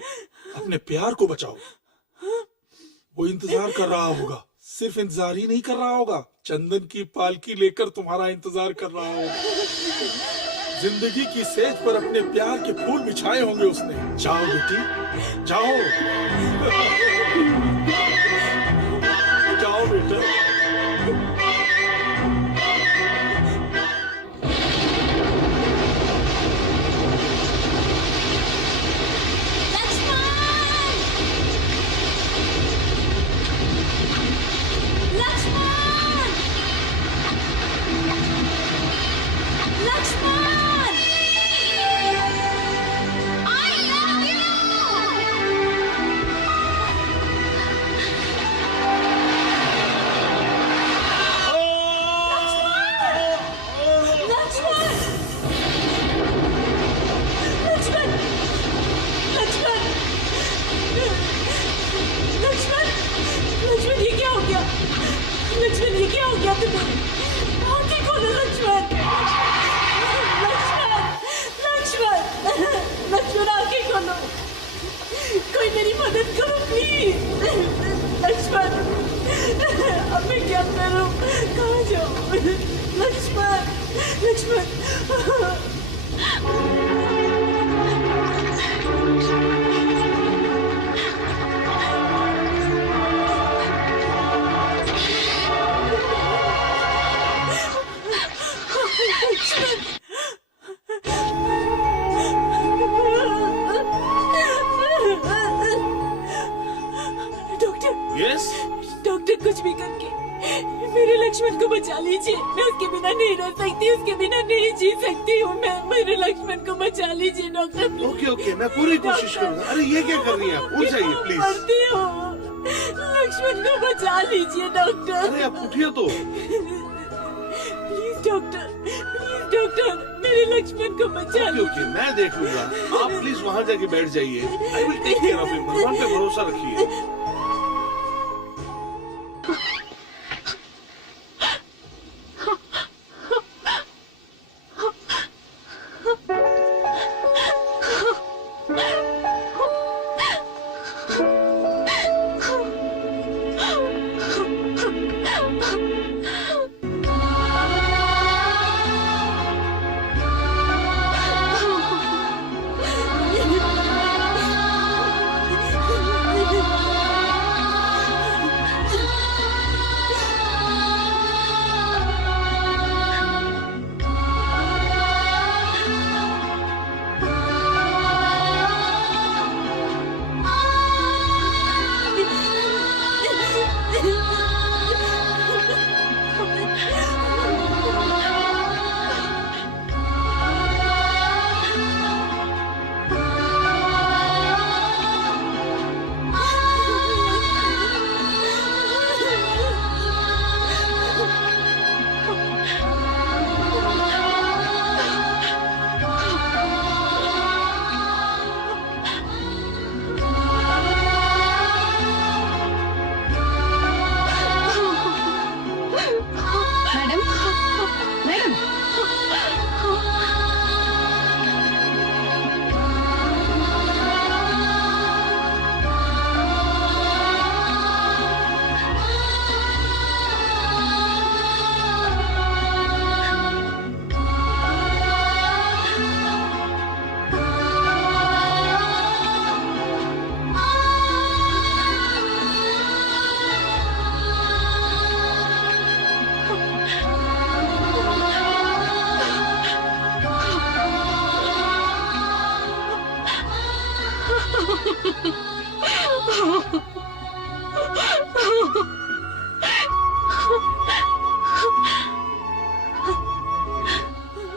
अपने प्यार को बचाओ। वो इंतजार कर रहा होगा, सिर्फ इंतजार ही नहीं कर रहा होगा, चंदन की पालकी लेकर तुम्हारा इंतजार कर रहा होगा। जिंदगी की सेज पर अपने प्यार के फूल बिछाए होंगे उसने। जाओ बेटी, जाओ। जाओ बेटा। यस डॉक्टर कुछ भी करके मेरे लक्ष्मण को बचा लीजिए। मैं उसके बिना नहीं रह सकती, उसके बिना नहीं जी सकती हूँ मैं। मेरे लक्ष्मण को बचा लीजिए डॉक्टर। ओके ओके, मैं पूरी कोशिश करूंगा। अरे ये क्या कर रही हैं आप? उठ जाइए प्लीज। मरती हूँ, लक्ष्मण को बचा लीजिए डॉक्टर। अरे आप उठिए तो। प्लीज डॉक्टर, मेरे लक्ष्मण को बचा लीजिए। ओके, मैं देख लूंगा। आप प्लीज वहाँ जाके बैठ जाइए। I will take care of him. भगवान पे भरोसा रखिए।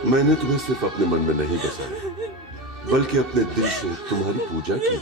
मैंने तुम्हें सिर्फ अपने मन में नहीं बसाया, बल्कि अपने दिल से तुम्हारी पूजा की।